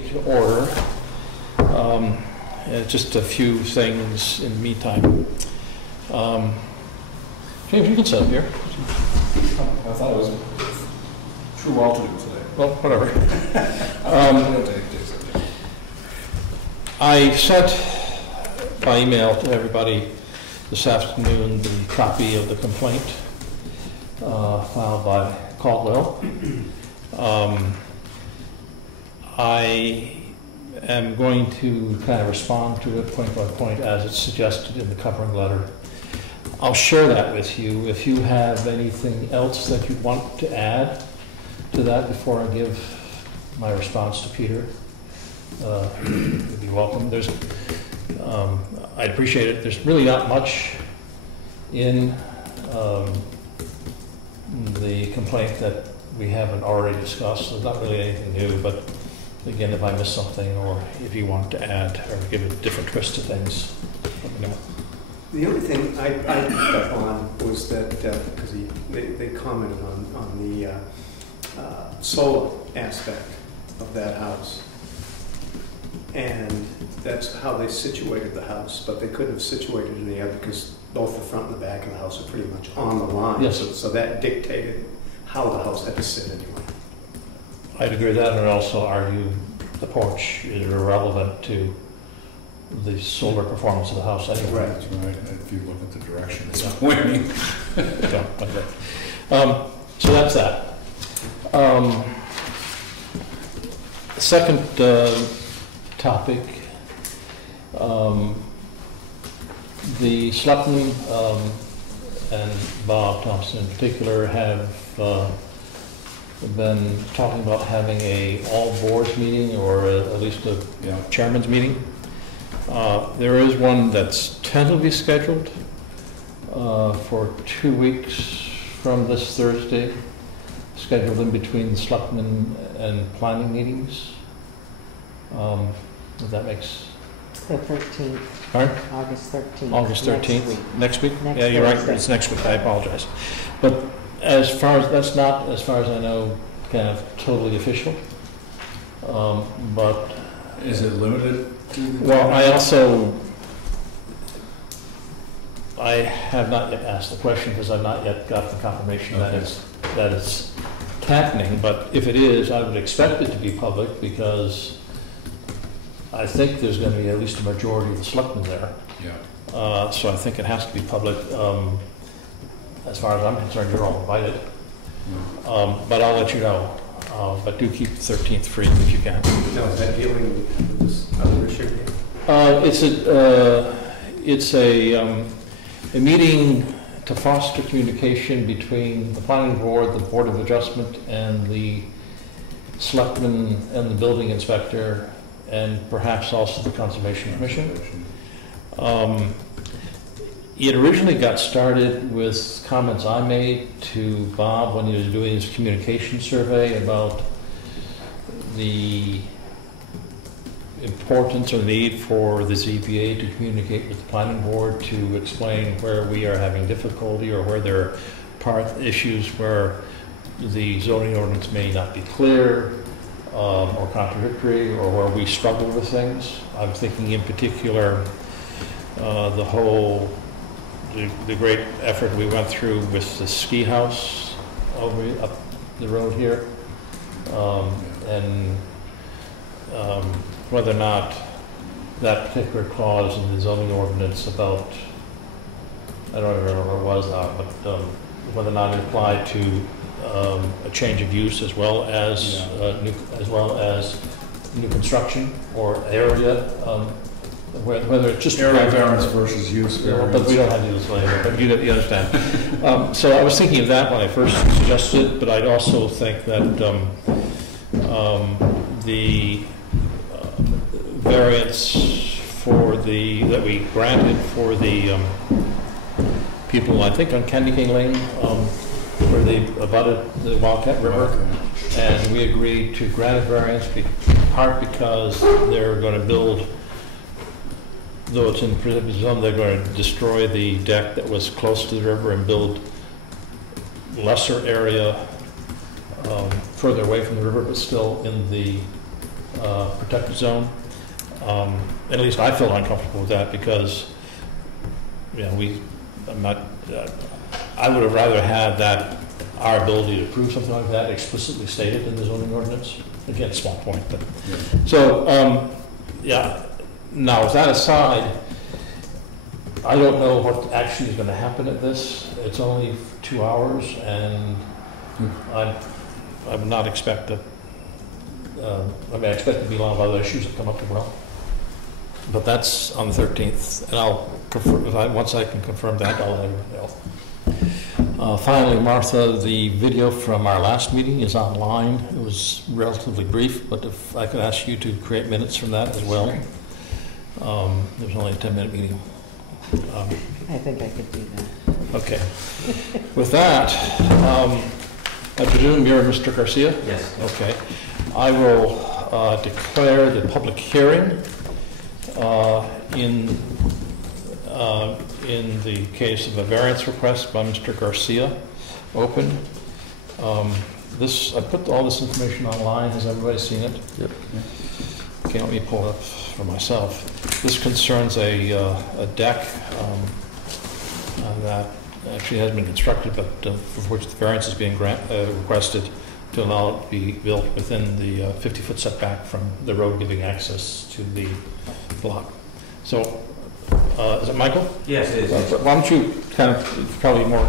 meeting to order. Just a few things in the meantime. James, you can sit up here. I thought it was true altitude today. Well, whatever. I sent by email to everybody this afternoon the copy of the complaint filed by Caldwell. I am going to kind of respond to it point by point as it's suggested in the covering letter. I'll share that with you. If you have anything else that you want to add to that before I give my response to Peter, you'd be welcome. I'd appreciate it. There's really not much in the complaint that we haven't already discussed. There's not really anything new, but again, if I miss something or if you want to add or give a different twist to things, let me know. The only thing I picked up on was that, because they commented on the solar aspect of that house. And that's how they situated the house, but they couldn't have situated it any other because both the front and the back of the house are pretty much on the line. Yes. So that dictated how the house had to sit anyway. I'd agree with that, and also argue the porch is irrelevant to the solar performance of the house anyway. Right. That's right. If you look at the direction it's pointing. Yeah, okay. So that's that. Second topic, the selectmen and Bob Thompson in particular have been talking about having a all boards meeting, or at least a chairman's meeting. There is one that's tentatively scheduled for 2 weeks from this Thursday, scheduled in between the selectmen and planning meetings. If that makes... The 13th. Pardon? August 13th. August 13th. Next week? Next yeah, you're Thursday. Right. It's next week. I apologize. But as far as, that's not, as far as I know, kind of totally official. But... Is it limited to the... Well, I have not yet asked the question because I've not yet got the confirmation that it's happening. But if it is, I would expect it to be public because I think there's going to be at least a majority of the selectmen there. Yeah. So I think it has to be public. As far as I'm concerned, you're all invited. But I'll let you know. But do keep the 13th free if you can. Now, is that dealing with this other issue here? It's a meeting to foster communication between the planning board, the board of adjustment, and the selectmen and the building inspector, and perhaps also the conservation commission. It originally got started with comments I made to Bob when he was doing his communication survey about the importance or need for the ZBA to communicate with the planning board to explain where we are having difficulty or where there are issues where the zoning ordinance may not be clear or contradictory, or where we struggle with things. I'm thinking in particular the great effort we went through with the ski house up the road here, and whether or not that particular clause in the zoning ordinance about, I don't remember what it was now, but whether or not it applied to a change of use as well as new construction or area, whether it's just area variance versus use variance. But we don't have to do this later, but you understand. So I was thinking of that when I first suggested it, but I'd also think that the variance that we granted for the people, I think on Candy Cane Lane, where they abutted the Wildcat River, and we agreed to grant a variance in part because they're going to build, though it's in prohibited zone, they're going to destroy the deck that was close to the river and build lesser area further away from the river, but still in the protected zone. At least I feel uncomfortable with that because, you know, I would have rather had that, our ability to approve something like that explicitly stated in the zoning ordinance. Again, small point, but. Yeah. So, yeah, now with that aside, I don't know what actually is going to happen at this. It's only 2 hours, and I would not expect that. I mean, I expect there to be a lot of other issues that come up as well. But that's on the 13th, and I'll confirm, once I can confirm that, I'll let everybody know. Finally, Martha, the video from our last meeting is online. It was relatively brief, but if I could ask you to create minutes from that as well. It was only a 10-minute meeting. I think I could do that. Okay. With that, I presume you're Mr. Garcia? Yes. Okay. I will declare the public hearing in the case of a variance request by Mr. Garcia open. I put all this information online. Has everybody seen it? Yep. Okay, let me pull it up for myself. This concerns a deck that actually has been constructed, but for which the variance is being requested to allow it to be built within the 50-foot setback from the road giving access to the block. So, is it Michael? Yes, it is. Why don't you kind of, probably more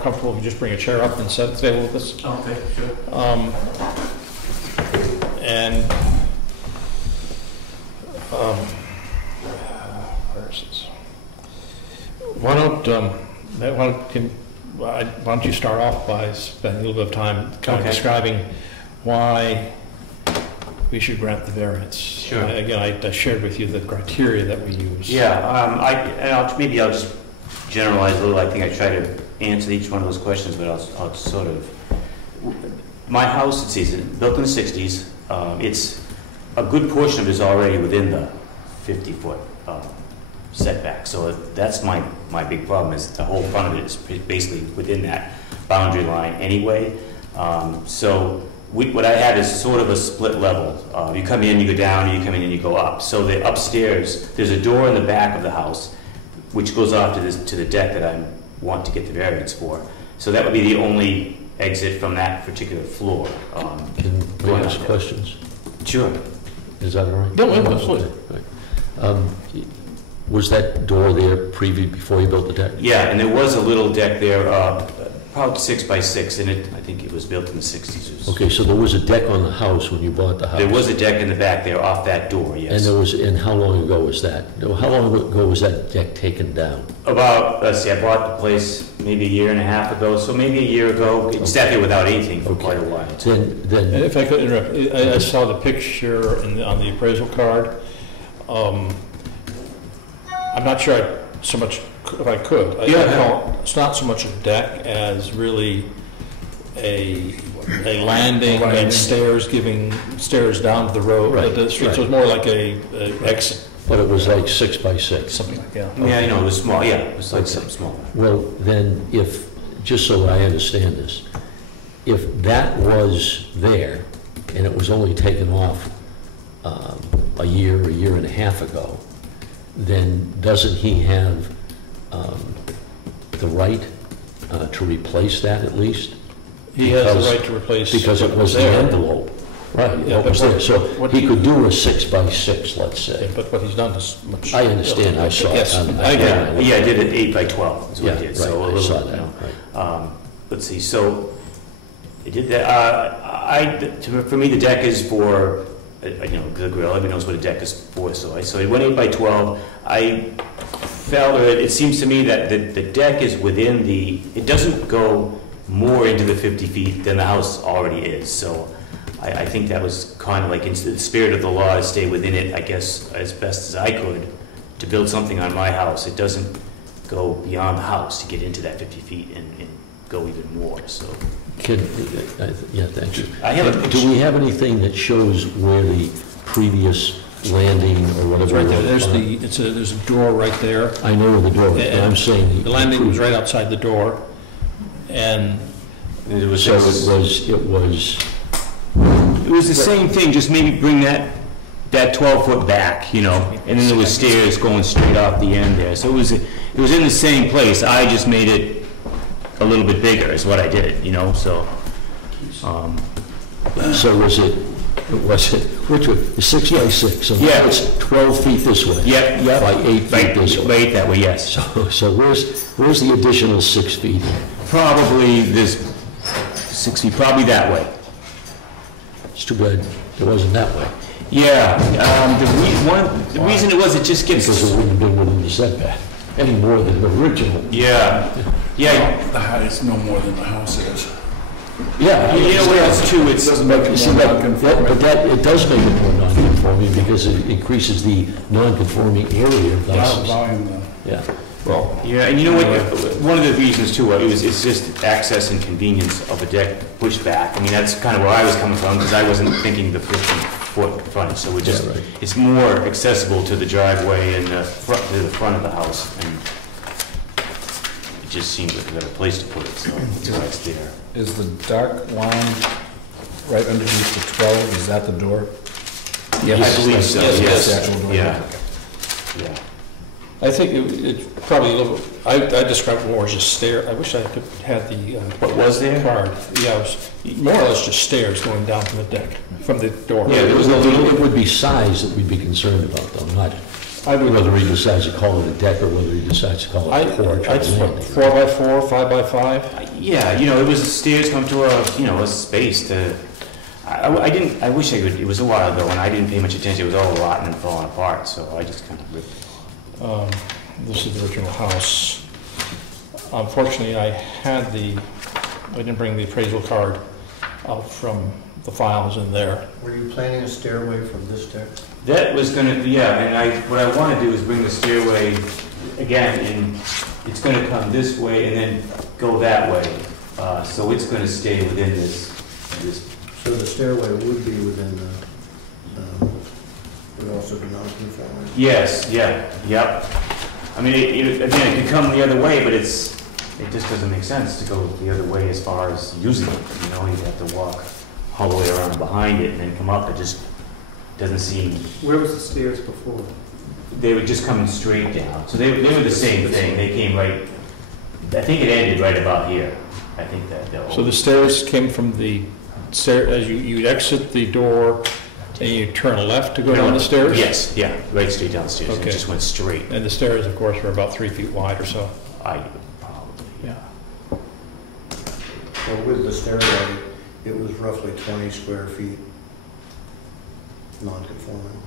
comfortable if you just bring a chair up and sit at the table with us? Okay, sure. Where is this? Why don't you start off by spending a little bit of time kind of describing why we should grant the variance. Sure. Again, I shared with you the criteria that we use. Yeah, maybe I'll just generalize a little. I think I try to answer each one of those questions, but I'll sort of. My house, it's built in the 60s. It's a good portion of it is already within the 50-foot setback. So that's my big problem, is the whole front of it is basically within that boundary line anyway. What I have is sort of a split level. You come in, you go down, and you come in and you go up. So the upstairs, there's a door in the back of the house, which goes off to the deck that I want to get the variance for. So that would be the only exit from that particular floor. Can we ask questions? Sure. Is that all right? No, absolutely. Right. Was that door there before you built the deck? Yeah, and there was a little deck there, about 6 by 6, and I think it was built in the 60s. Okay, so there was a deck on the house when you bought the house? There was a deck in the back there off that door, yes. And how long ago was that? How long ago was that deck taken down? About, let's see, I bought the place maybe a year and a half ago, so maybe a year ago. It sat there without anything for quite a while. Then if I could interrupt, I saw the picture on the appraisal card. I'm not sure so much if I could. It's not so much a deck as really a landing and stairs down to the road. Right. The street. So it's more like a exit. But it was like 6 by 6. Something like that. Yeah, I know, it was small. Yeah, it was like something small. Well, then just so I understand this, if that was there and it was only taken off a year and a half ago, then doesn't he have the right to replace that at least? He has the right to replace because it was the envelope. Right, Yeah, what was but there. So what he could do a 6 by 6, let's say. But what he's done is much. I understand, I saw it. Yes, I Yeah, agree. I did it 8 by 12, is what I Yeah, did. right, So a I little, saw you that, know. right. Let's see, so I did that. For me, the deck is for, the grill. Everybody knows what a deck is for. So it went 8 by 12. I felt, it seems to me that the deck is within it doesn't go more into the 50 feet than the house already is. So I think that was kind of like in the spirit of the law to stay within it, I guess, as best as I could to build something on my house. It doesn't go beyond the house to get into that 50 feet and go even more. So. Yeah, thank you. Do we have anything that shows where the previous landing or whatever? It's right there. There's a door right there. I know the door, but I'm saying... The landing was right outside the door, and... It was the same thing, just maybe bring that that 12-foot back, you know, and then there was stairs going straight off the end there. So it was in the same place. I just made it a little bit bigger is what I did, you know, so. So was it, which was 6 by 6? So Yeah. it's 12 feet this way? Yep, yep. By 8 feet this way? By 8 that way, yes. So where's the additional 6 feet? Probably this 6 feet, probably that way. It's too bad it wasn't that way, Yeah, the reason it was, it just gets. because it wouldn't have been within the setback, any more than the original. Yeah, yeah. The height no more than the house is. Yeah. You know what else too, it's. Doesn't make it See, more but non-conforming. that, it does make it more non-conforming because it increases the non-conforming area of the house. Volume, though. Yeah. Well, Yeah, and you know what, one of the reasons too, it's just access and convenience of a deck pushed back. I mean, that's kind of where I was coming from, because I wasn't thinking the 50-foot frontage, so Yeah, right. it's more accessible to the driveway and to the front of the house, and it just seemed like a better place to put it, so that's why it's there. Is the dark line right underneath the 12, is that the door? I believe so, Yes, yes. The actual door? Yeah, yeah. I think it's probably a little, I described it more as just stair, I wish I could have the. What was there? Card, yeah, it was more or less just stairs going down from the deck, from the door. Yeah, there was a little. It would be size that we'd be concerned about, though, not whether he decides to call it a deck or whether he decides to call it a porch or I'd landing. 4 by 4, 5 by 5. Yeah, you know, it was stairs come to a space to, I wish I could, it was a while ago, and I didn't pay much attention, it was all rotten and falling apart, so I just kind of ripped it. This is the original house. Unfortunately, I didn't bring the appraisal card out from the files in there. Were you planning a stairway from this deck? That was gonna, yeah, and what I want to do is bring the stairway again, and it's gonna come this way and then go that way. So it's gonna stay within this. So the stairway would be within would also be non-conforming? Yes, yeah, yep. I mean, again, it could come the other way, but it just doesn't make sense to go the other way as far as using it. You know, you'd have to walk all the way around behind it and then come up. It just doesn't seem. Where was the stairs before? They were just coming straight down. So they were the same thing. They came right, I think it ended right about here. I think that. So the stairs came from the stair, as you exit the door and you turn left to go down the stairs? Yes, yeah, right straight down the stairs. Okay. It just went straight. And the stairs, of course, were about 3 feet wide or so. I probably, yeah. So with the stairway, it was roughly 20 square feet non-conforming?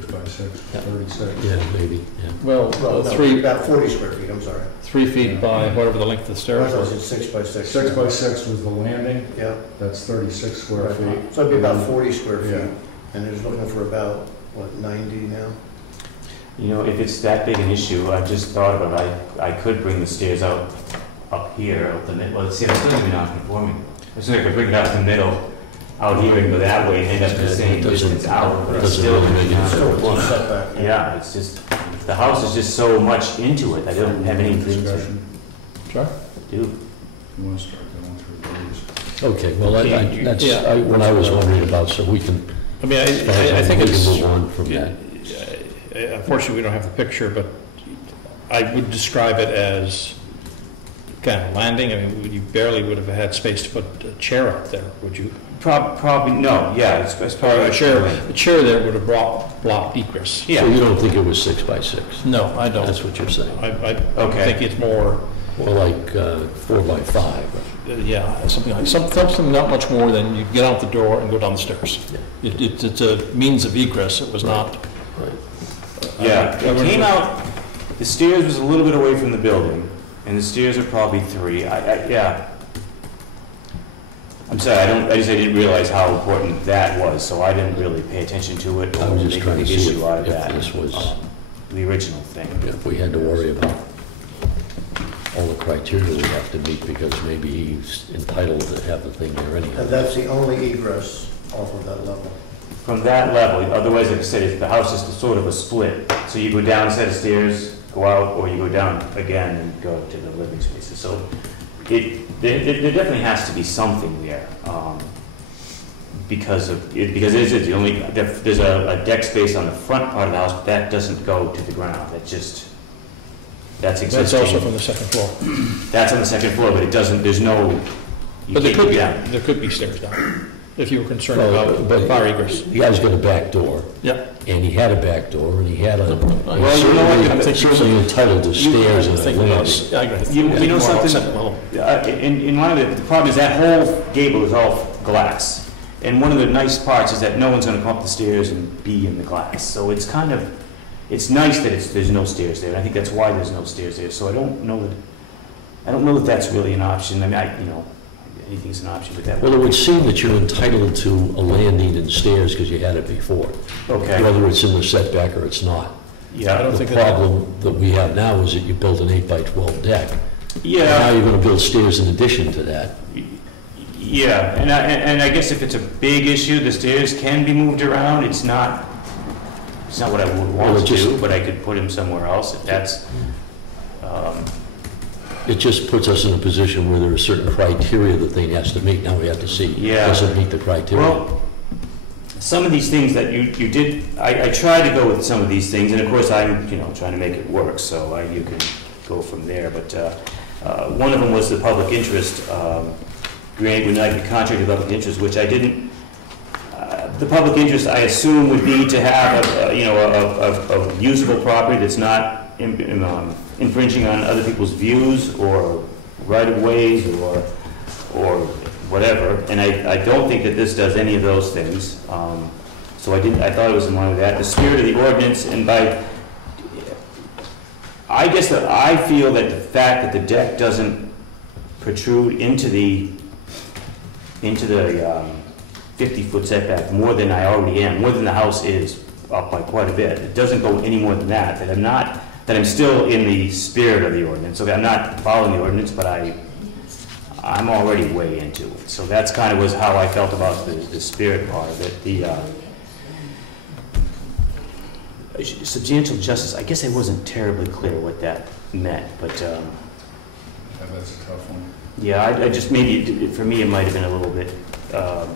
6 by 6, Yeah. 36. Yeah, maybe, yeah. Well, Well, no, 3 about 40 square feet, I'm sorry. 3 feet by whatever the length of the I stairs thought was. it said 6 by 6. 6 by 6 was the landing, Yeah. that's 36 square feet. So it'd be about 40 square Yeah. feet, and they're just looking for about, what, 90 now? You know, if it's that big an issue, I just thought about it. I could bring the stairs out up here, out the middle. Well, see, it's still gonna be non-conforming. It's like I could bring it out the middle, out here and go that way and end up the same It doesn't- distance out, but it's doesn't still really gonna be make any Still, it's a non-conforming. setback. Yeah, it's just, the house is just so much into it. I don't have anything to Discussion. Sure. do. You want to start going through these? Okay, well, that's Yeah. what I was wondering about, so we can, I mean, I think we can it's, move on from that. unfortunately, we don't have the picture, but I would describe it as kind of landing. I mean, you barely would have had space to put a chair up there, would you? Probably, no, yeah, it's probably. A chair there would have blocked egress. Yeah. So you don't think it was 6 by 6? No, I don't. That's what you're saying? I Okay. think it's more, More like 4 by 5? yeah, something not much more than you get out the door and go down the stairs. It's a means of egress. It was not. Right. Yeah, it came out, the stairs was a little bit away from the building, and the stairs are probably 3. Yeah. I'm sorry, I didn't realize how important that was, so I didn't really pay attention to it I or was just make a trying to big see issue out of if that. this was, The original thing. if we had to worry about all the criteria we have to meet, because maybe he's entitled to have the thing there anyhow. And that's the only egress off of that level. From that level, otherwise, like I said, the house is sort of a split. So you go down a set of stairs, go out, or you go down again and go to the living spaces. So there definitely has to be something there. because it is the only, there's a deck space on the front part of the house, but that doesn't go to the ground. That's existing. That's also from the second floor. That's on the second floor, but it doesn't, there's no, you But there can't could get down. there could be stairs down, if you were concerned Well, about but- fire egress. The guy's got a back door, Yeah. and he had a back door, and he had a, Well, you know what, I'm thinking- certainly entitled to stairs and a Think about landing. s- I agree. You know More something? second level. In one of the problem is that whole gable is all glass. And one of the nice parts is that no one's gonna come up the stairs and be in the glass. So it's kind of, it's nice that there's no stairs there. And I think that's why there's no stairs there. So I don't know that that's really an option. I mean, anything's an option with that. Well, it would seem that you're entitled to a landing and stairs because you had it before, Okay, whether it's in the setback or it's not. yeah. I don't The think that- problem that we have now is that you built an 8x12 deck. Now Yeah, you're going to build stairs in addition to that. yeah. And I guess if it's a big issue, the stairs can be moved around. It's not what I would Well, want it to just- do, but I could put him somewhere else if that's, It just puts us in a position where there are certain criteria that they has to meet. Now we have to see, Yeah. does it meet the criteria? well, some of these things that you did, I tried to go with some of these things, and of course I'm, trying to make it work, so you can go from there, but one of them was the public interest, grant, when I could contract the public interest, which I didn't, the public interest, I assume, would be to have a usable property that's not infringing on other people's views or right-of-ways or whatever, and I don't think that this does any of those things. So I thought it was in line with that. The spirit of the ordinance, and I guess that I feel that the fact that the deck doesn't protrude into the 50-foot setback more than I already am, more than the house is up by quite a bit. It doesn't go any more than that, that I'm still in the spirit of the ordinance. Okay, I'm not following the ordinance, but I'm already way into it. So that's kind of was how I felt about the spirit part of it. The substantial justice, I guess I wasn't terribly clear what that meant, but Yeah, that's a tough one. yeah, I just, maybe, for me, it might have been a little bit, so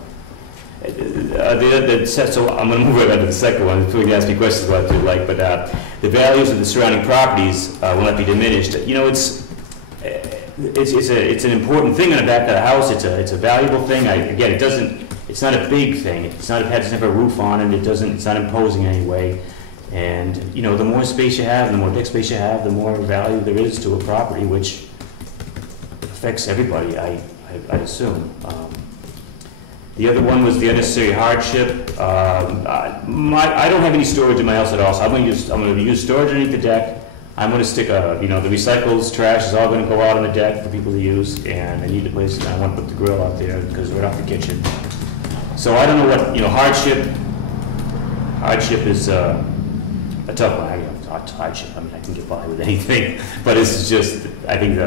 I'm going to move right on to the second one. If you can ask me questions about it, if you like, but the values of the surrounding properties will not be diminished. It's an important thing on the back of the house. It's a valuable thing. Again, it's not a big thing. It doesn't have a roof on it. It's not imposing in any way. And, the more space you have, the more deck space you have, the more value there is to a property, which affects everybody, I assume. The other one was the unnecessary hardship. I don't have any storage in my house at all, so I'm going to use storage underneath the deck. I'm going to stick the recycles, trash is all going to go out on the deck for people to use, and I need a place, and I want to put the grill out there because right off the kitchen. So I don't know what, hardship is a tough one. Hardship, I mean, I can get by with anything, but it's just, I think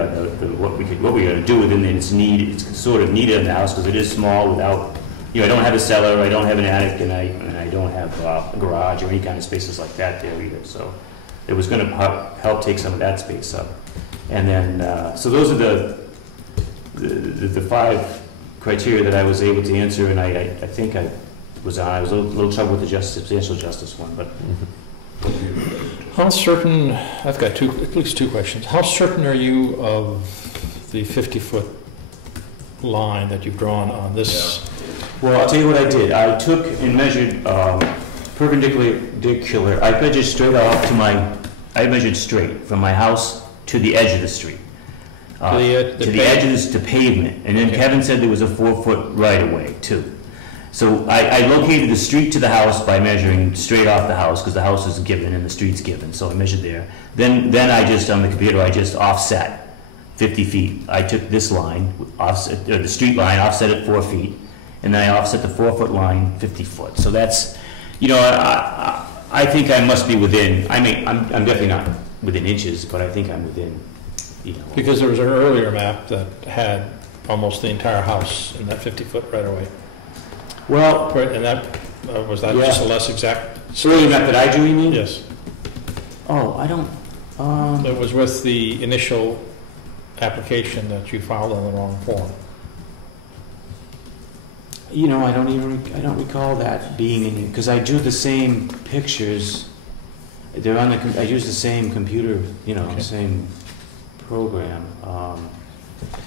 what we're going to do within its need, it's sort of needed in the house because it is small without, I don't have a cellar, I don't have an attic, and I don't have a garage or any kind of spaces like that there either. So it was going to help take some of that space up. And then, so those are the 5 criteria that I was able to answer, and I think I was a little trouble with the substantial justice one, but. How certain, I've got at least two questions. How certain are you of the 50-foot line that you've drawn on this? Well, I'll tell you what I did. I took and measured perpendicular. I measured straight off to I measured straight from my house to the edge of the street. To the edges to pavement. And then Okay. Kevin said there was a 4-foot right-of-way, too. So I located the street to the house by measuring straight off the house, because the house is given and the street's given, so I measured there. Then I just, on the computer, I just offset 50 feet. I took this line, the street line, offset it 4 feet, and then I offset the 4-foot line 50 foot. So that's, I think I must be within, I'm definitely not within inches, but I think I'm within, Because there was an earlier map that had almost the entire house in that 50-foot right away. Well, Right, and that, was that just a less exact? earlier map that I drew, you mean? Yes. Oh, I don't, It was with the initial application that you filed on the wrong form. You know, I don't recall that being in, because I drew the same pictures. They're on the, I used the same computer, you know, Okay. same program.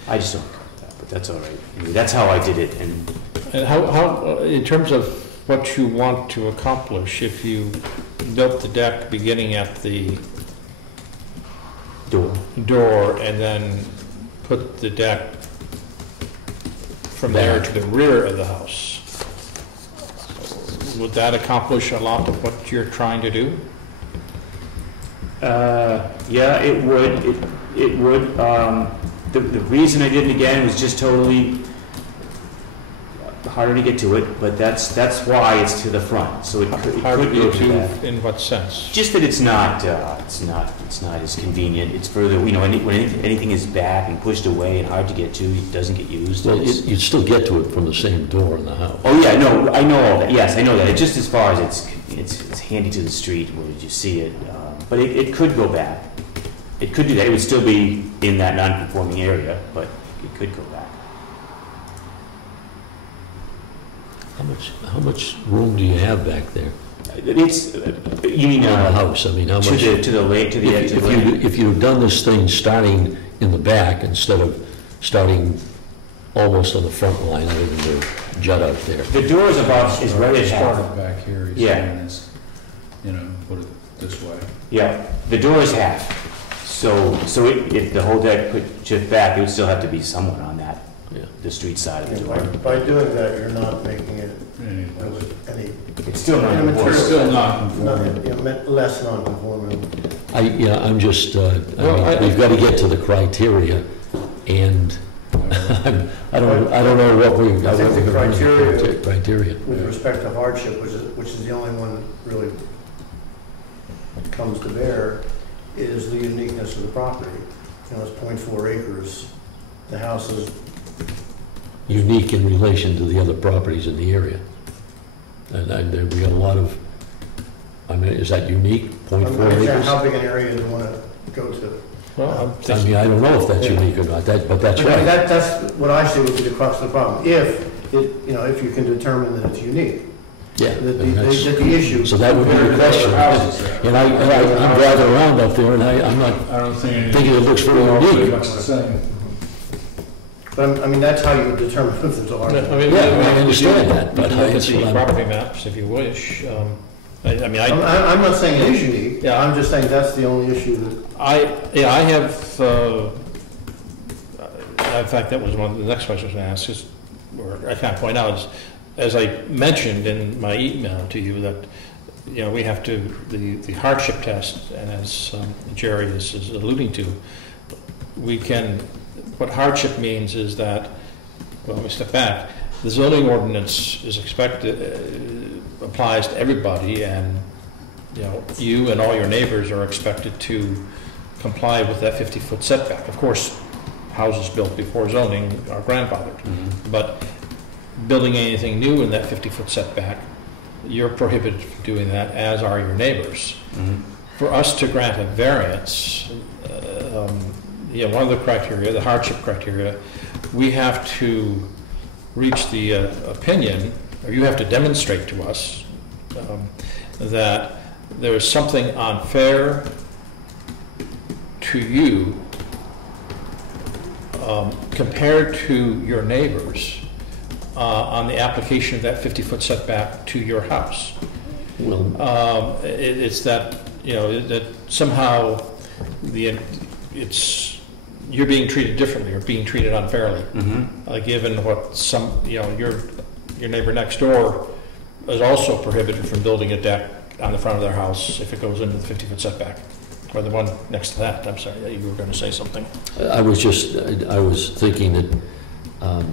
I just don't recall that, but that's all right. Anyway, that's how I did it, and And how, in terms of what you want to accomplish, if you built the deck beginning at the door and then put the deck from there to the rear of the house, would that accomplish a lot of what you're trying to do? yeah, it would. It would. The reason I did it again was just totally harder to get to it, but that's why it's to the front. So it could Hard to go get to to that. in what sense? Just that it's not as convenient. It's further. You know, when anything is back and pushed away and hard to get to, it doesn't get used. Well, It's- you'd still get to it from the same door in the house. oh yeah, no, I know all that. Yes, I know that. It's just as far as it's handy to the street where you see it. But it could go back. It could do that. It would still be in that non-conforming area, but it could go back. How much room do you have back there? It's you mean In the house, I mean, how much? to the edge of the lake? If you'd done this thing starting in the back instead of starting almost on the front line, other than the jut out there. The door is right at half. Started back here, he's Yeah. saying is, you know, put it this way. Yeah, the door is half. So if the whole deck could shift back, it would still have to be someone on that, Yeah. the street side of the And door. By doing that, you're not making it Anyways. any, It's still not Material. It's still not not, conforming. you know, less non-conforming. I'm just, Well, we've got to get to the criteria, and I don't know what we, I think the criteria- criteria. With respect to hardship, which is the only one that really comes to bear, is the uniqueness of the property. You know, it's 0.4 acres. The house is, Unique in relation to the other properties in the area. And we got a lot of, I mean, is that unique, I'm 0.4 not sure acres? how big an area do you want to go to? Well, I'm I thinking, mean, I don't know if that's Yeah. unique or not, but that's But right. That's what I see would be the crux of the problem. If it, you know, if you can determine that it's unique, Yeah. that and that's- the issue. So that would be the question. Houses there. And I'm driving around up there, and I'm not I don't think anything. thinking it looks very They're all pretty unique. much the same. But I mean, that's how you would determine if there's a I hardship. mean, Yeah, I understand that, you but can look at that's what the I'm- property maps if you wish. I mean, I'm not saying it is unique. Yeah. I'm just saying that's the only issue that. I have, in fact, that was one of the next questions I asked, is, or I can't point out, is, as I mentioned in my email to you, that, you know, we have to, the hardship test, and as Jerry is alluding to, we can, what hardship means is that, well, let me step back, the zoning ordinance is expected, applies to everybody, and, you know, you and all your neighbors are expected to comply with that 50-foot setback. Of course, houses built before zoning are grandfathered, but building anything new in that 50-foot setback, you're prohibited from doing that, as are your neighbors. For us to grant a variance, one of the criteria, the hardship criteria, we have to reach the opinion, or you have to demonstrate to us that there is something unfair to you compared to your neighbors on the application of that 50-foot setback to your house. Well, It's that, you know, that somehow you're being treated differently or being treated unfairly, given what some, you know, your neighbor next door is also prohibited from building a deck on the front of their house if it goes into the 50-foot setback. Or the one next to that. I'm sorry, you were going to say something. I was thinking that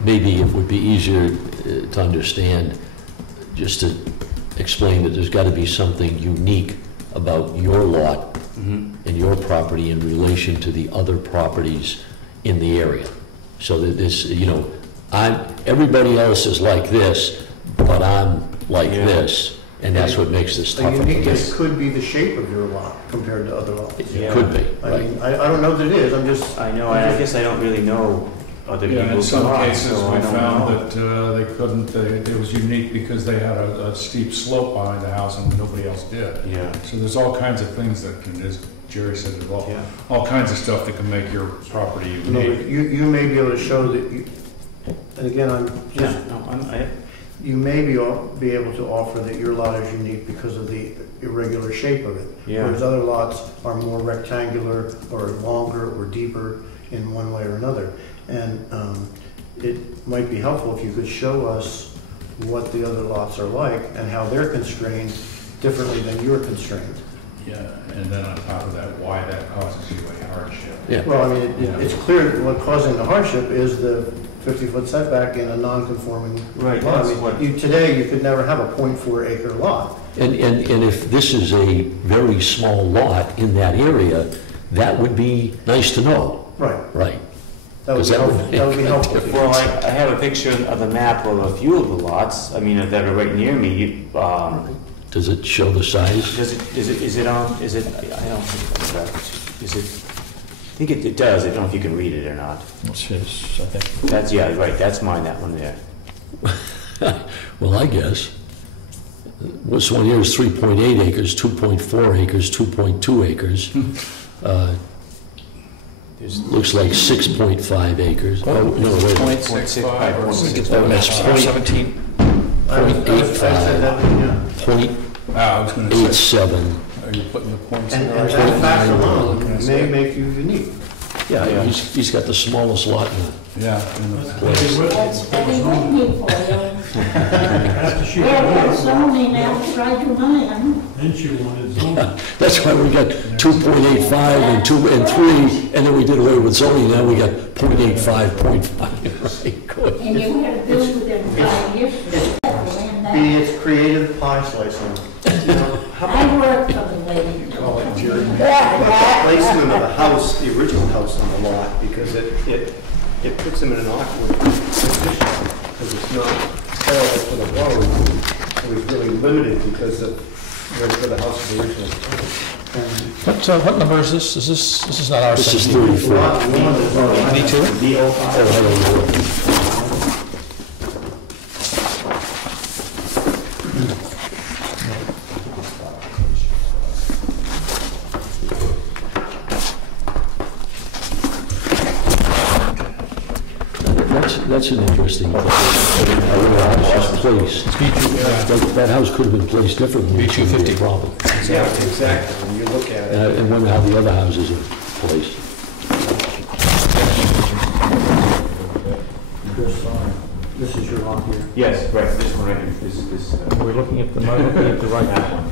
maybe it would be easier to understand, just to explain that there's got to be something unique about your lot and your property in relation to the other properties in the area. So that this, you know, everybody else is like this, but I'm like this. And that's what makes this The tougher. uniqueness could be the shape of your lot compared to other lots. It could be, I right? mean, I don't know that it is, I'm just. I know. I guess I don't really know. other Yeah, people. in some cases, so I we don't found know. that they couldn't, it was unique because they had a steep slope behind the house and nobody else did. Yeah, So there's all kinds of things that can, as Jerry said, there's yeah. all kinds of stuff that can make your property You know, unique. you may be able to show that you, and again, I'm Yeah, just, no, you may be able to offer that your lot is unique because of the irregular shape of it. yeah. Whereas other lots are more rectangular or longer or deeper in one way or another. And it might be helpful if you could show us what the other lots are like and how they're constrained differently than you're constrained. Yeah, and then on top of that, why that causes you a hardship. Yeah. Well, I mean, it's clear that what causing the hardship is the 50-foot setback in a non-conforming Right, lot. that's I mean, what, today, you could never have a .4 acre lot. And if this is a very small lot in that area, that would be nice to know, Right. right? That would 'Cause be that would helpful. make That would be a helpful. difference. well, I have a picture of the map of a few of the lots, I mean, that are right near me. Does it show the size? Is it on, I don't think that, is it, I think it does, I don't know if you can read it or not. It's his, I think. That's, yeah, right, that's mine, that one there. Well, I guess. This one here is 3.8 acres, 2.4 acres, 2.2 acres. There's Looks like 6.5 acres. Oh, no, wait. 0.65 or 0.6. Oh, that's Point- 17. I said that, yeah. Point I was gonna say, 87. are you putting the points in And there? that fact alone may make you unique. Yeah, he's got the smallest lot in it. Yeah. in the- That's very windy for you. Yeah, zoning outside your mind. Then she wanted zoning. That's why we got 2.85 and 2 and 3, and then we did away with zoning, now we got 0.85, 0.5. Right, good. And you had to build within 5 years to get that land Be out. it's creative pie slicing. I worked for the lady. Call it Jerry. Placement of the house, the original house on the lot, because it puts them in an awkward position, because it's not parallel to the road, so it's really limited because of where the house was originally placed. What number is this? This is not our This is section. 34. Lot one is already- 22? That's an interesting thing. How the house was placed. That house could have been placed differently. It shouldn't be a problem. Yeah, exactly, when you look at it. And wonder how the other houses are placed. This is your lot here. Yes, right, this one right here, this. We're looking at the right That one.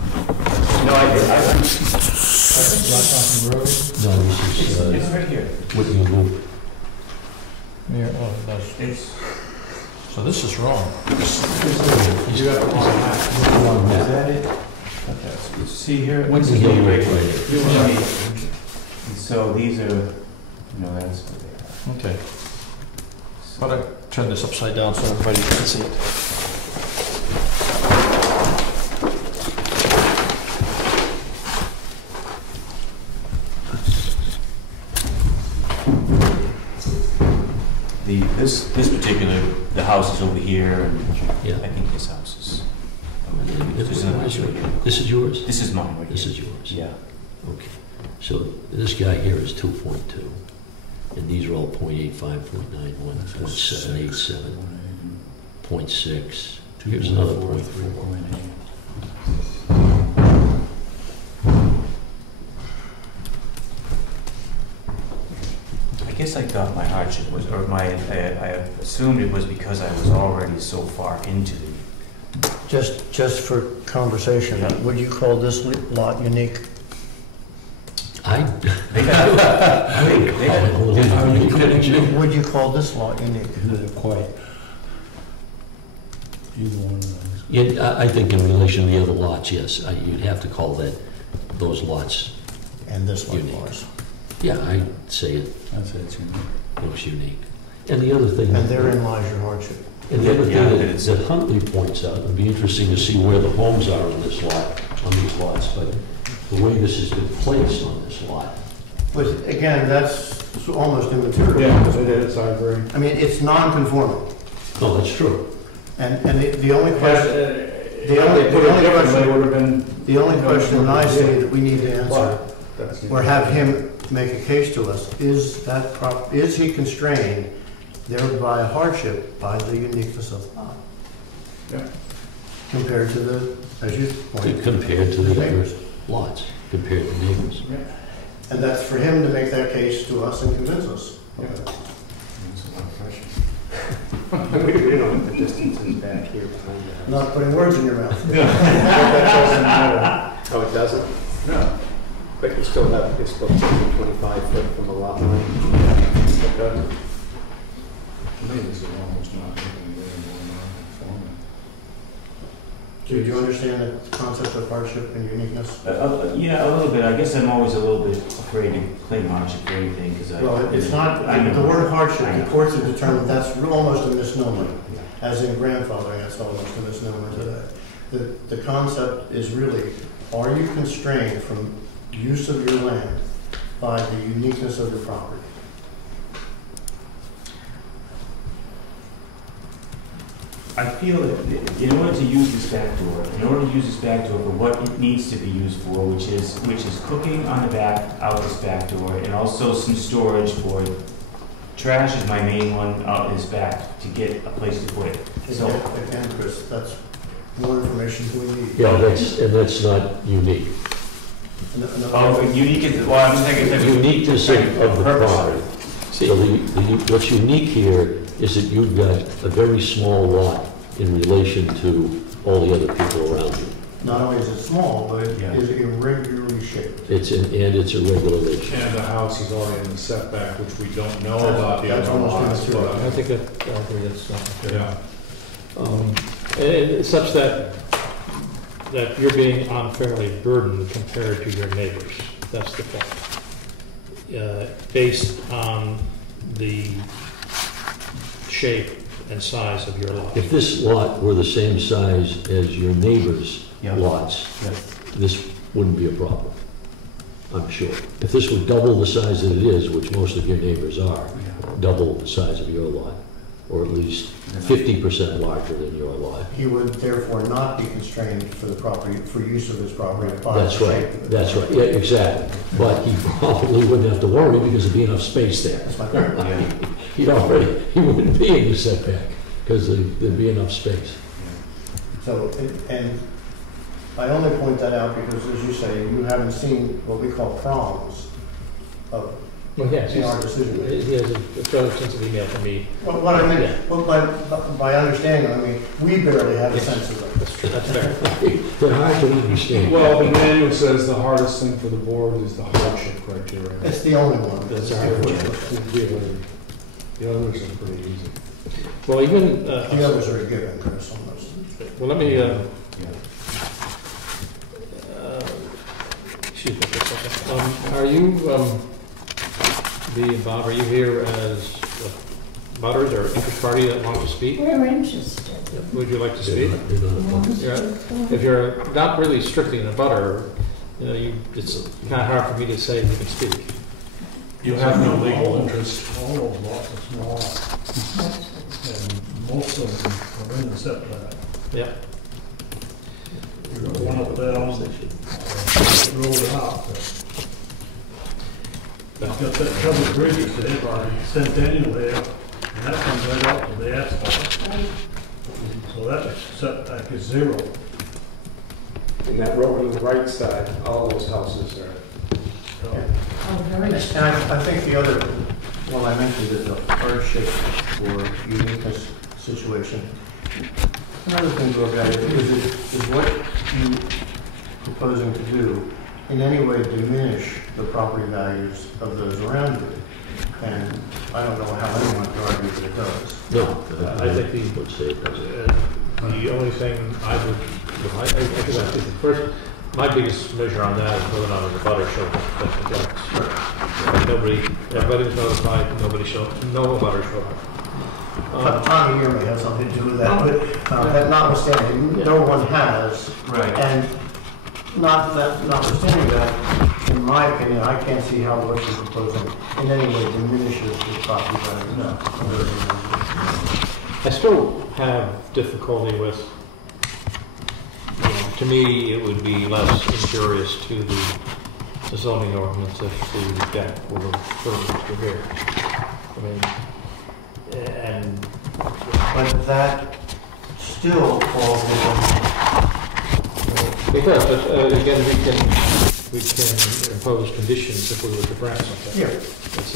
No, No, this is it's right here. Whitney Loop. Yeah, oh, that's, so this is wrong. You got the wrong map. Wrong map. Is that it? Okay, see here? Whitney This is Loop right right here. here. And so these are, no, that's what they are. Okay. How about I turn this upside down so everybody can see it? This particular, the house is over here, and Yeah. I think this house is, This is yours? this is mine right here. This is yours? Yeah. Okay. So this guy here is 2.2, and these are all 0.85, 0.91, 0.787, 0.6. Here's another 0.4. I guess I thought my hardship was, or I assumed it was because I was already so far into the, Just for conversation, would you call this lot unique? I, they got, Would you call this lot unique? Quite. Either one of those. yeah, I think in relation to the other lots, yes, you'd have to call those lots, And this lot Unique. was. yeah, I'd say it That's it, it's unique. looks unique. And the other thing. And therein lies your hardship. And the other Yeah, thing it's- that Huntley points out, it'd be interesting to see where the homes are on this lot, on these lots, but the way this has been placed on this lot, But again, that's almost immaterial. Yeah, it is, I agree. I mean, it's non-conforming. Oh, that's true. And the only question, The the only question I say that we need to answer, That's or have him make a case to us, is he constrained thereby a hardship by the uniqueness of the lot? Yeah. Compared to the, as you pointed. Compared to the other neighbors. lots, compared to neighbors. And that's for him to make that case to us and convince us. Yeah. We don't have the distances back here behind the house. Not putting words in your mouth. That doesn't matter. Oh, it doesn't? No. But you still have, you're still taking 25 foot from the lot line. Okay. To me, this is almost not making it any more non-conforming. Do you understand the concept of hardship and uniqueness? Yeah, a little bit. I guess I'm always a little bit afraid to claim hardship for anything, because Well, it's not, I know. the word hardship, I the know. courts have determined that's almost a misnomer. As in grandfathering, that's almost a misnomer today. The concept is really, are you constrained from use of your land by the uniqueness of your property? I feel that in order to use this back door, for what it needs to be used for, which is cooking on the back, out this back door, and also some storage for trash is my main one out this back, to get a place to put it. So, Again, Chris, that's more information we need. Yeah, that's not unique. unique is, well, I'm just thinking. Uniqueness of the property. So what's unique here is that you've got a very small lot in relation to all the other people around you. Not only is it small, but it is irregularly shaped. It's irregularly shaped. And the house is already in the setback, which we don't know about the That's other almost lots. immaterial. but, I think that's not fair. Yeah. And it's such that you're being unfairly burdened compared to your neighbors. That's the point. Based on the shape and size of your lot. If this lot were the same size as your neighbor's lots, this wouldn't be a problem, I'm sure. If this were double the size that it is, which most of your neighbors are, double the size of your lot, or at least 50% larger than your lot. He would therefore not be constrained for the property, for use of his property. by That's the right, shape of it. that's right, yeah, exactly. But he probably wouldn't have to worry because there'd be enough space there. That's my point. He wouldn't be in the setback because there'd be enough space. So, and I only point that out because, as you say, you haven't seen what we call prongs of Well, yes, in our decision making. he has a fairly extensive email from me. Well, what I mean, Yeah. well, by understanding, I mean, we barely have a sense of it. That's true, that's fair. They're hard to understand. Well, the manual says the hardest thing for the board is the hardship criteria. It's the only one. That's The our The others are pretty easy. Well, even, others are a given, Chris, almost. well, let me, excuse me for a second. Are you, Bob, are you here as butters or interest party that want to speak? We're interested. Would you like to They're speak? not- they're not opposed. If you're not really strictly in a butter, it's kind of hard for me to say you can speak. You have no legal interest. All those lots are small, and most of them are in the setback. Yeah. You got one up there on the road out. It's got that covered bridge there, Centennial there, and that comes right up to the asphalt. So that setback is 0. And that road on the right side, all those houses are. Oh, very And I think the other, well, I mentioned is a hardship or uniqueness situation. Another thing to look at is what you proposing to do in any way diminish the property values of those around you? And I don't know how anyone could argue that it does. No, I think he would say it doesn't. The only thing I would, I think the first, my biggest measure on that is whether or not the butter showed that the guts. Everybody was notified, no butter showed up. Time of year may have something to do with that, but that notwithstanding, no one has. Right. And notwithstanding that, in my opinion, I can't see how what you're proposing in any way diminishes the property value. No. I still have difficulty with, to me, it would be less injurious to the zoning ordinance if the deck were further revered. I mean, and But that still falls because, but again, we can impose conditions if we were to grant something. Yeah. It's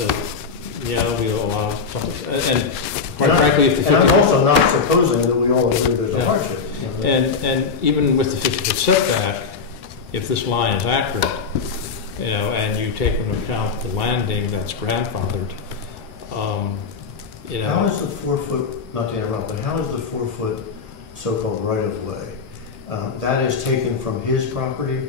we allow something, and quite frankly, if the 50. And I'm also not supposing that we all agree there's a Yeah. hardship. And even with the 50-foot setback, if this line is accurate, and you take into account the landing that's grandfathered, How is the 4 foot, not to interrupt, but how is the 4 foot so-called right-of-way? That is taken from his property?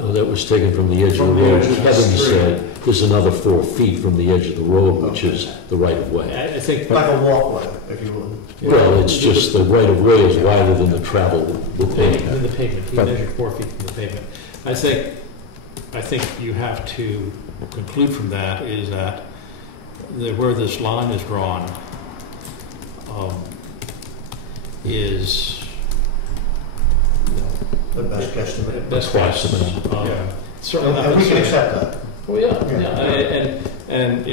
That was taken from the edge of the From the road. edge of the Kevin street. said there's another 4 feet from the edge of the road, which is the right of way. I think. Like a walkway, if you will. Well, it's just the right of way is wider than the travel with pavement. In the pavement, he measured 4 feet from the pavement. I think you have to conclude from that is that where this line is drawn is The best guesstimate. best Approximate. guess. Certainly not. And we can the same. accept that. Well, and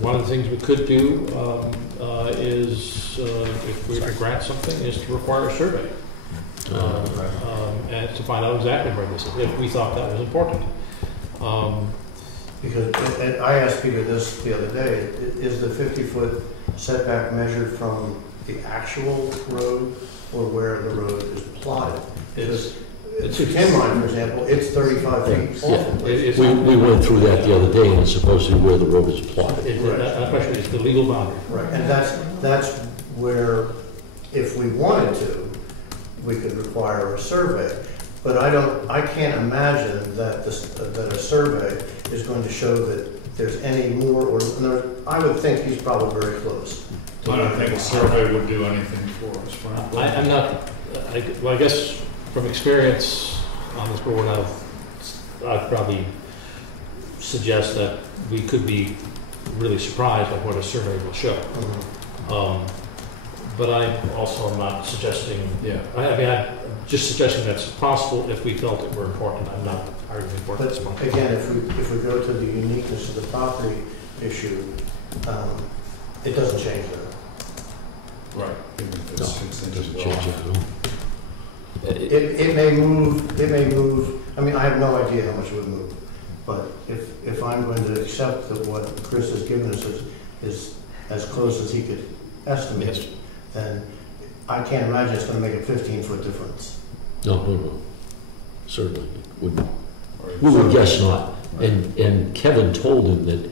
one of the things we could do is if we were to grant something is to require a survey and to find out exactly where this is if we thought that was important. Because and I asked Peter this the other day, is the 50-foot setback measured from the actual road or where the road is plotted? It's To Ken Line, for example, it's 35 feet off. We went through that the other day, and it's supposed to be where the road is plotted. That question is the legal boundary. Right, and that's where, if we wanted to, we could require a survey. But I can't imagine that that a survey is going to show that there's any more, I would think he's probably very close. I don't think a survey would do anything for us, frankly. I'm not. I guess from experience on this board, I'd probably suggest that we could be really surprised at what a survey will show. But I also am not suggesting. Yeah. I'm just suggesting that's possible if we felt it were important. I'm not arguing for But this one. again, if we go to the uniqueness of the property issue, it doesn't change that. Right. It doesn't change that at all. It may move, I mean, I have no idea how much it would move, but if I'm going to accept that what Chris has given us is as close as he could estimate, then I can't imagine it's going to make a 15-foot difference. No. Certainly wouldn't. We would guess not. And Kevin told him that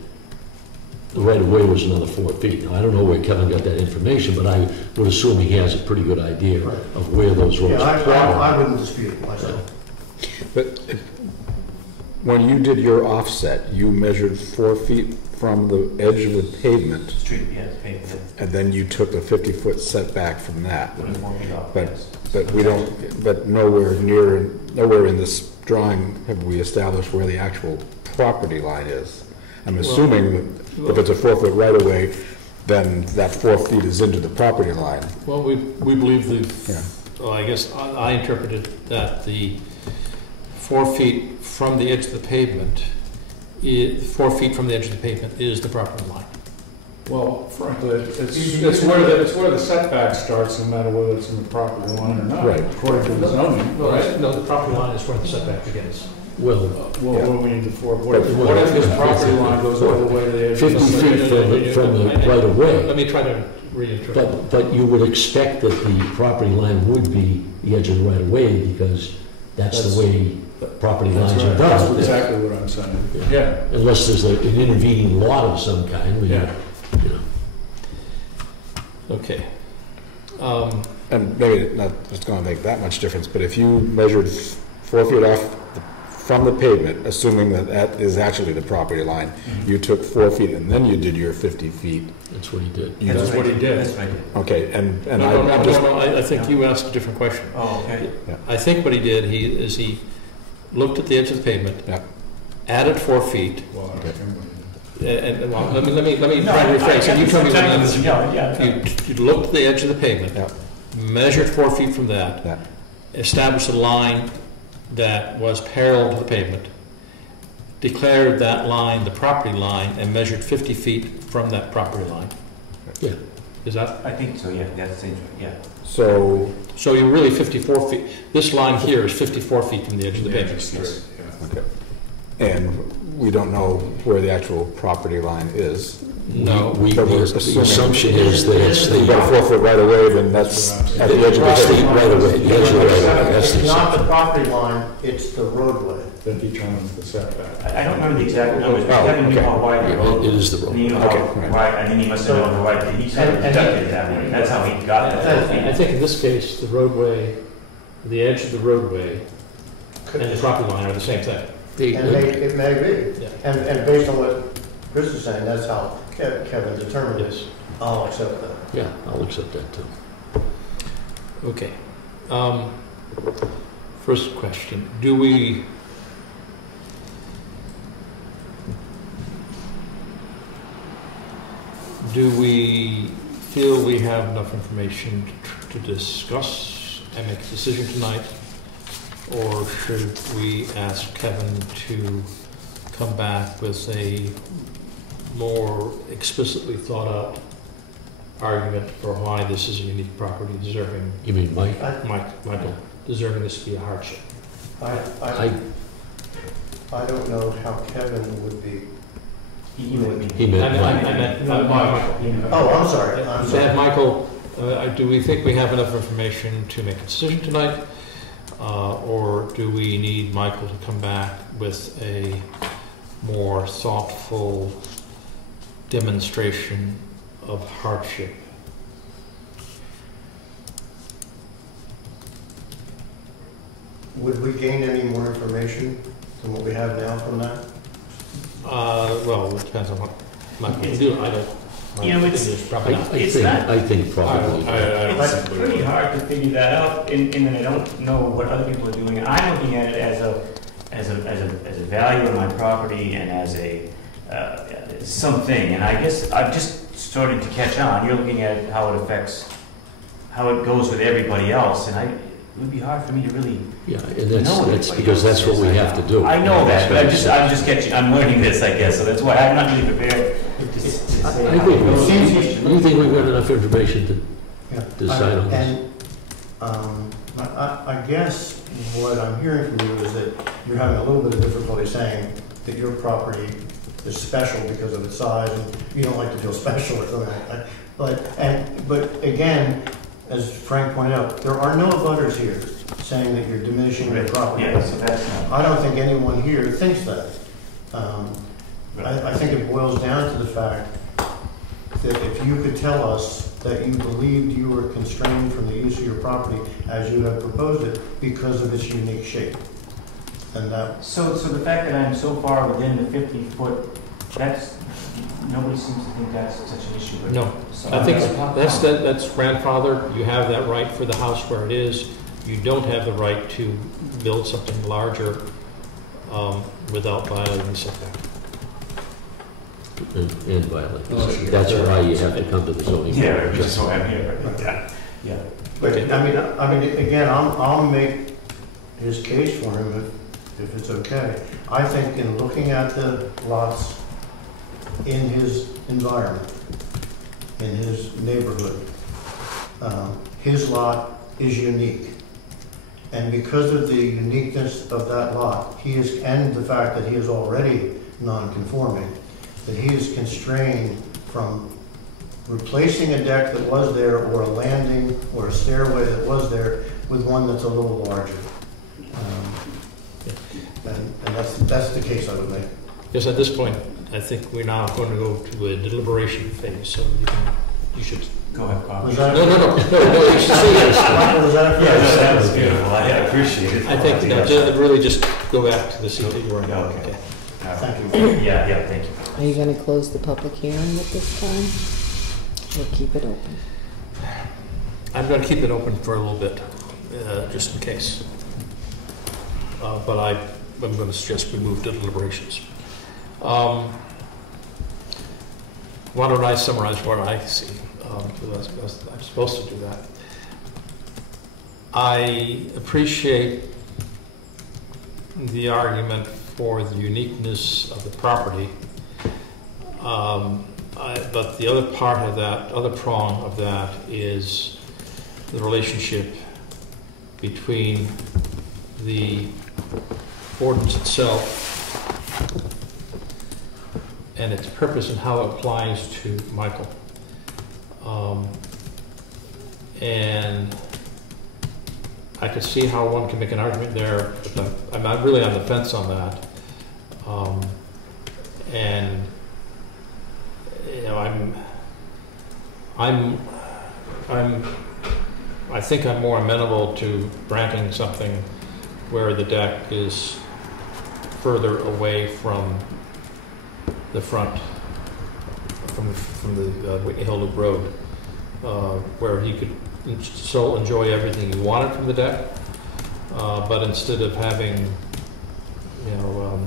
the right-of-way was another 4 feet. Now, I don't know where Kevin got that information, but I would assume he has a pretty good idea of where those roads are plotted. I wouldn't dispute it myself. But when you did your offset, you measured 4 feet from the edge of the pavement, Street, yes, pavement. and then you took a 50-foot setback from that. 24 feet off. But we don't, but nowhere in this drawing have we established where the actual property line is. I'm assuming that if it's a 4 foot right-of-way, then that 4 feet is into the property line. Well, we believe well, I guess I interpreted that the 4 feet from the edge of the pavement, 4 feet from the edge of the pavement is the property line. Well, frankly, it's where the setback starts, no matter whether it's in the property line or not, Right. according to the zoning. No, the property line is where the setback begins. Well, What do we need the what if his property line goes all the way to the edge of 50 the feet from the right-of-way. Let me try to reinterpret. But you would expect that the property line would be the edge of the right-of-way because that's the way property lines are done. That's exactly what I'm saying. Yeah. Unless there's an intervening lot of some kind. Yeah. Okay. And maybe not, it's going to make that much difference, but if you measured 4 feet off from the pavement, assuming that that is actually the property line, you took 4 feet and then you did your 50 feet. That's what he did. That's what he did. That's right. Okay, and I think you asked a different question. Oh, okay. I think what he did, he looked at the edge of the pavement, Yeah. added 4 feet, Well, I can't well, let me try to rephrase it. You tell me what I'm you looked at the edge of the pavement, Yeah. measured 4 feet from that, Yeah. established a line that was parallel to the pavement, declared that line the property line, and measured 50 feet from that property line. Yeah. Is that? I think so, yeah, that's it, yeah. So, So you're really 54 feet. This line here is 54 feet from the edge of the pavement. straight, yeah. okay. And we don't know where the actual property line is. No. But we're The assuming- assumption is that it's You've got a the 4 foot right away, then that's at the edge of the That's the pavement. right of way, the edge of the right of way, that's It's the not the assumption. property line, it's the roadway. That determines the setback. I don't remember the exact numbers, but Oh, Kevin knew okay. how wide the road It was. is the road. And he knew Okay, how right. wide, and then he must have known how wide, he said it deducted that way, that's how he got that. I think in this case, the roadway, the edge of the roadway and the property line are the same thing. And it may be. Yeah. And based on what Chris is saying, that's how Kevin determined it. Yes. I'll accept that. Yeah, I'll accept that too. Okay. First question, do we feel we have enough information to discuss and make a decision tonight? Or should we ask Kevin to come back with a more explicitly thought out argument for why this is a unique property deserving, You mean Mike? Michael, deserving this to be a hardship? I don't know how Kevin would be. He emailed me. He meant I Mike. meant Michael. Oh, I'm sorry. I'm Said sorry. Michael, do we think we have enough information to make a decision tonight? Or do we need Michael to come back with a more thoughtful demonstration of hardship? Would we gain any more information than what we have now from that? Well, it depends on what Michael can do. I don't. You know, it's- Probably not. I think probably. It's pretty hard to figure that out, and I don't know what other people are doing. I'm looking at it as a value of my property and as a something, and I guess I'm just starting to catch on. You're looking at how it affects, how it goes with everybody else, and it would be hard for me to really Yeah, and know what that's everybody because else that's what is. we have to do. I know that, but I'm just catching, I'm learning this, I guess, so that's why I'm not really prepared to say I how think it goes. you think we've got enough information to Yeah. decide on this? And I guess what I'm hearing from you is that you're having a little bit of difficulty saying that your property is special because of its size, and you don't like to feel special or something like that. But again, as Frank pointed out, there are no abutters here saying that you're diminishing your property. Yeah, so that's not. I don't think anyone here thinks that. I think it boils down to the fact that if you could tell us that you believed you were constrained from the use of your property as you have proposed it because of its unique shape, then that, So the fact that I'm so far within the 50-foot, nobody seems to think that's such an issue. but- No. So I think that's- that's grandfathered. You have that right for the house where it is. You don't have the right to build something larger without violating the setback. And violate. Oh, sure. That's why you have to come to the zoning. Yeah, board. just so I'm here, yeah. but I mean, again, I'll make his case for him if it's okay. I think in looking at the lots in his environment, in his neighborhood, his lot is unique. And because of the uniqueness of that lot, and the fact that he is already non-conforming, that he is constrained from replacing a deck that was there, or a landing, or a stairway that was there, with one that's a little larger. And that's the case I would make. Because at this point, I think we're now going to go to a deliberation phase, so you should. Go ahead, Bob. Was that- No, you should say yes. Michael, was that a- Yeah, no, that was beautiful, I appreciate it. I think that really just go back to the seat that you were in. Yeah, okay. Thank you. Yeah, thank you. Are you going to close the public hearing at this time? Or keep it open? I'm going to keep it open for a little bit, just in case. But I'm going to suggest we move to deliberations. Why don't I summarize what I see? I'm supposed to do that. I appreciate the argument for the uniqueness of the property, but the other part of that, other prong of that, is the relationship between the ordinance itself and its purpose and how it applies to Michael. And I could see how one can make an argument there, but I'm not really on the fence on that. And you know, I think I'm more amenable to granting something where the deck is further away from the front, from the Whitney Hill Loop Road, where he could still enjoy everything he wanted from the deck, but instead of having, you know,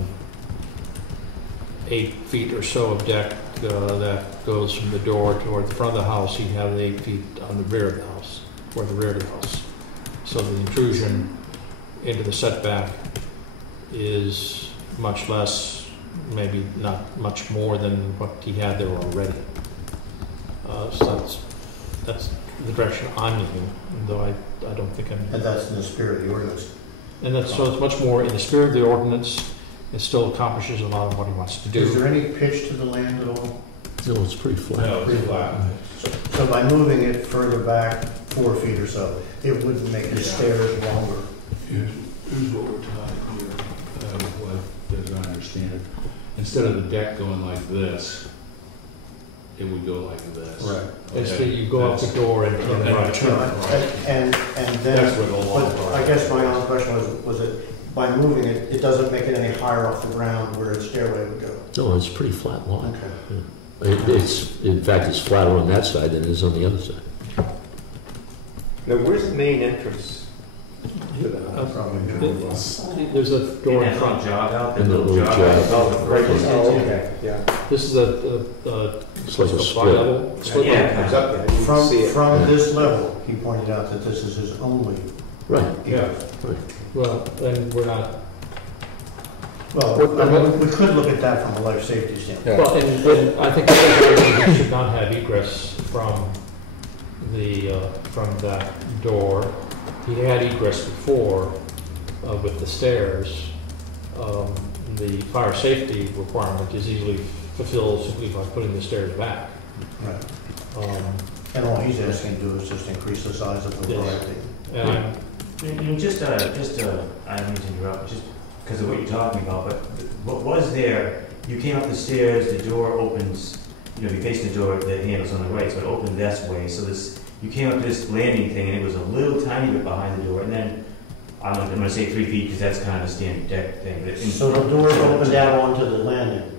8 feet or so of deck that goes from the door toward the front of the house, he'd have 8 feet on the rear of the house, or the rear of the house. So the intrusion into the setback is much less, maybe not much more than what he had there already. So that's the direction I'm moving, though I don't think I'm... And that's in the spirit of the ordinance. And that's, so it's much more in the spirit of the ordinance. It still accomplishes a lot of what he wants to do. Is there any pitch to the land at all? No, it's pretty flat. No, pretty flat. So by moving it further back 4 feet or so, it wouldn't make the stairs longer. Here's what we're talking here, what, as I understand it. Instead of the deck going like this, it would go like this. Right. Basically, you go out the door and turn right. And then, That's where the long but part. I guess my only question was it by moving it, it doesn't make it any higher off the ground where its stairway would go? No, it's a pretty flat lot. Okay. Yeah. It's, in fact, it's flatter on that side than it is on the other side. Now, where's the main entrance? There's a door in front. Jog out, And the little jog. Okay, yeah. This is a It's like a split. level. Split Yeah. level. Comes up there, you can see it. From this level, he pointed out that this is his only. Right. Yeah. Right. Well, then we're not. Well, I mean, we could look at that from a life safety standpoint. Well, and I think we should not have egress from that door. He had egress before with the stairs. The fire safety requirement is easily fulfilled simply by putting the stairs back. Right. And all he's asking to do is just increase the size of the Yes. variety. And Just, I don't mean to interrupt, just because of what you're talking about, but what was there, you came up the stairs, the door opens, you know, you face the door, the handle's on the right, so it opened this way, so this, you came up to this landing thing, and it was a little tiny bit behind the door, and then, I'm gonna say 3 feet, because that's kind of the standard deck thing. But So the doors opened out onto the landing?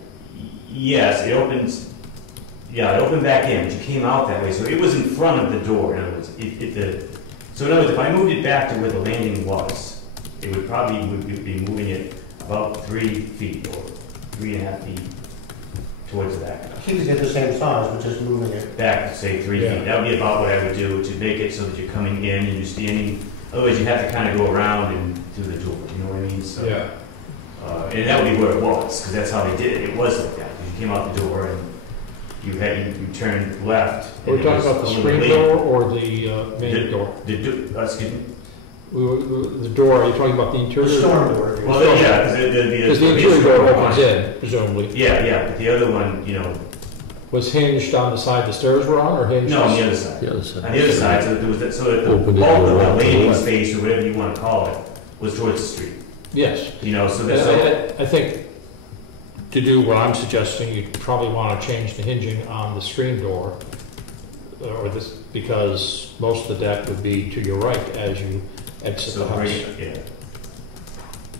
Yes, it opens, yeah, it opened back in, but you came out that way, so it was in front of the door, in other words, so in other words, if I moved it back to where the landing was, it would probably be moving it about 3 feet or 3.5 feet towards the back. Keeping it the same size, but just moving it. Back, say 3 Yeah. feet. That would be about what I would do to make it so that you're coming in and you're standing. Otherwise, you have to kind of go around and do the door. You know what I mean? So, Yeah. and that would be where it was, because that's how they did it. It was like that. You came out the door and you turned left. we're and it talking was about the a little screen late. door or the main door? Excuse me. The door, are you talking about the The interior? storm door. Well, yeah, because the interior door opens in, presumably. Yeah, but the other one, you know, Was hinged on the side the stairs were on, or hinged? no, on the other side. The other side. On the other side, so there was that, so that the Opened it bulk of to the the left, to the landing left. space, or whatever you want to call it, was towards the street. Yes. You know, so And that's, I think to do what I'm suggesting, you'd probably want to change the hinging on the screen door, or this, because most of the deck would be to your right as you exit so the bring house. it, yeah.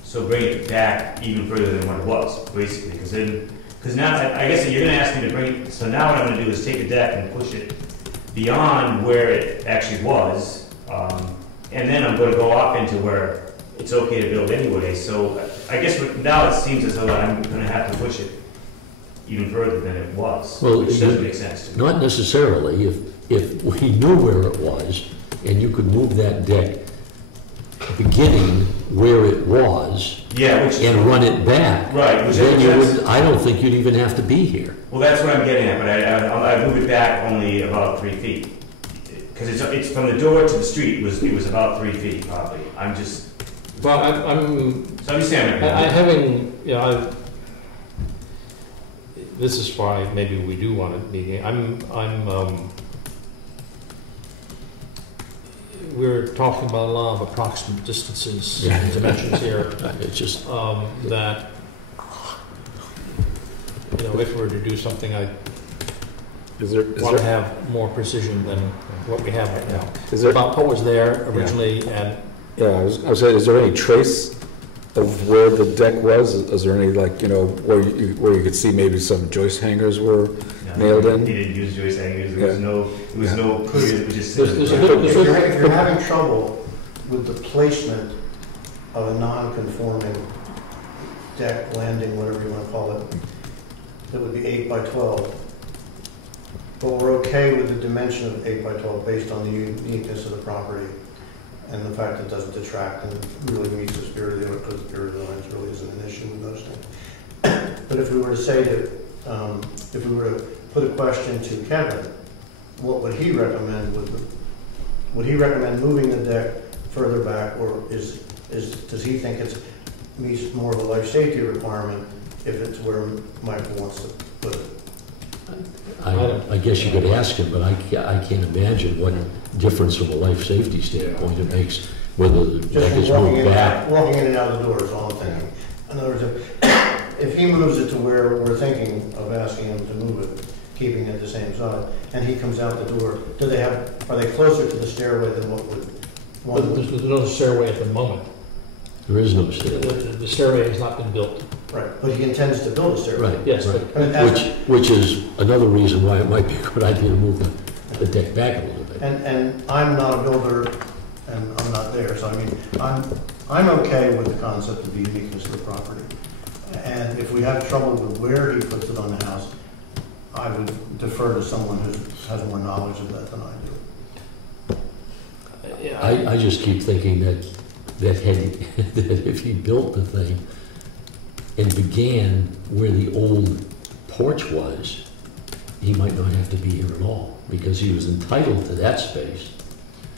So bring it back even further than what it was, basically, because now, I guess you're gonna ask me to bring it, so now what I'm gonna do is take the deck and push it beyond where it actually was, and then I'm gonna go off into where it's okay to build anyway, so I guess now it seems as though I'm gonna have to push it even further than it was, Well, which doesn't make sense to me. Not necessarily. If we knew where it was, and you could move that deck beginning where it was, Yeah, which and run it back, right, which then you that's- would, I don't think you'd even have to be here. Well, that's what I'm getting at, but I moved it back only about 3 feet. Because it's from the door to the street, it was about 3 feet probably. I'm just, Well, so I'm just saying. having, you know, this is why maybe we do want a meeting. We're talking about a lot of approximate distances and dimensions here. It's just, That, you know, if we were to do something, I Is there, want to have more precision than what we have right now. is there, About what was there originally, and yeah, I was saying, is there any trace of where the deck was? Is there any, like, you know, where you could see maybe some joist hangers were nailed in? He didn't use joist hangers, Yeah. there was no clear, it was just. There's a little- If you're having trouble with the placement of a non-conforming deck, landing, whatever you want to call it, that would be 8 by 12. But we're okay with the dimension of 8 by 12 based on the uniqueness of the property and the fact that it doesn't detract and really meets the spirit of the order, because the spirit of the lines really isn't an issue with those things. But if we were to say that, if we were to put a question to Kevin, what would he recommend would he recommend moving the deck further back, or does he think it meets more of a life safety requirement if it's where Michael wants to put it? I guess you could ask him, but I can't imagine what difference from a life safety standpoint it makes whether the Just deck from is moved back. walking in and out of the door is all I'm thinking. In other words, if he moves it to where we're thinking of asking him to move it, keeping it the same size, and he comes out the door, are they closer to the stairway than what would one? there's no stairway at the moment. There is no stairway. The stairway has not been built. Right, but he intends to build a stairway. Right, Yes, right. I mean, as- Which is another reason why it might be a good idea to move the deck back a little bit. And I'm not a builder, and I'm not there, so I mean, I'm okay with the concept of the uniqueness of the property. And if we have trouble with where he puts it on the house, I would defer to someone who has more knowledge of that than I do. I just keep thinking that that if he built the thing and began where the old porch was, he might not have to be here at all, because he was entitled to that space.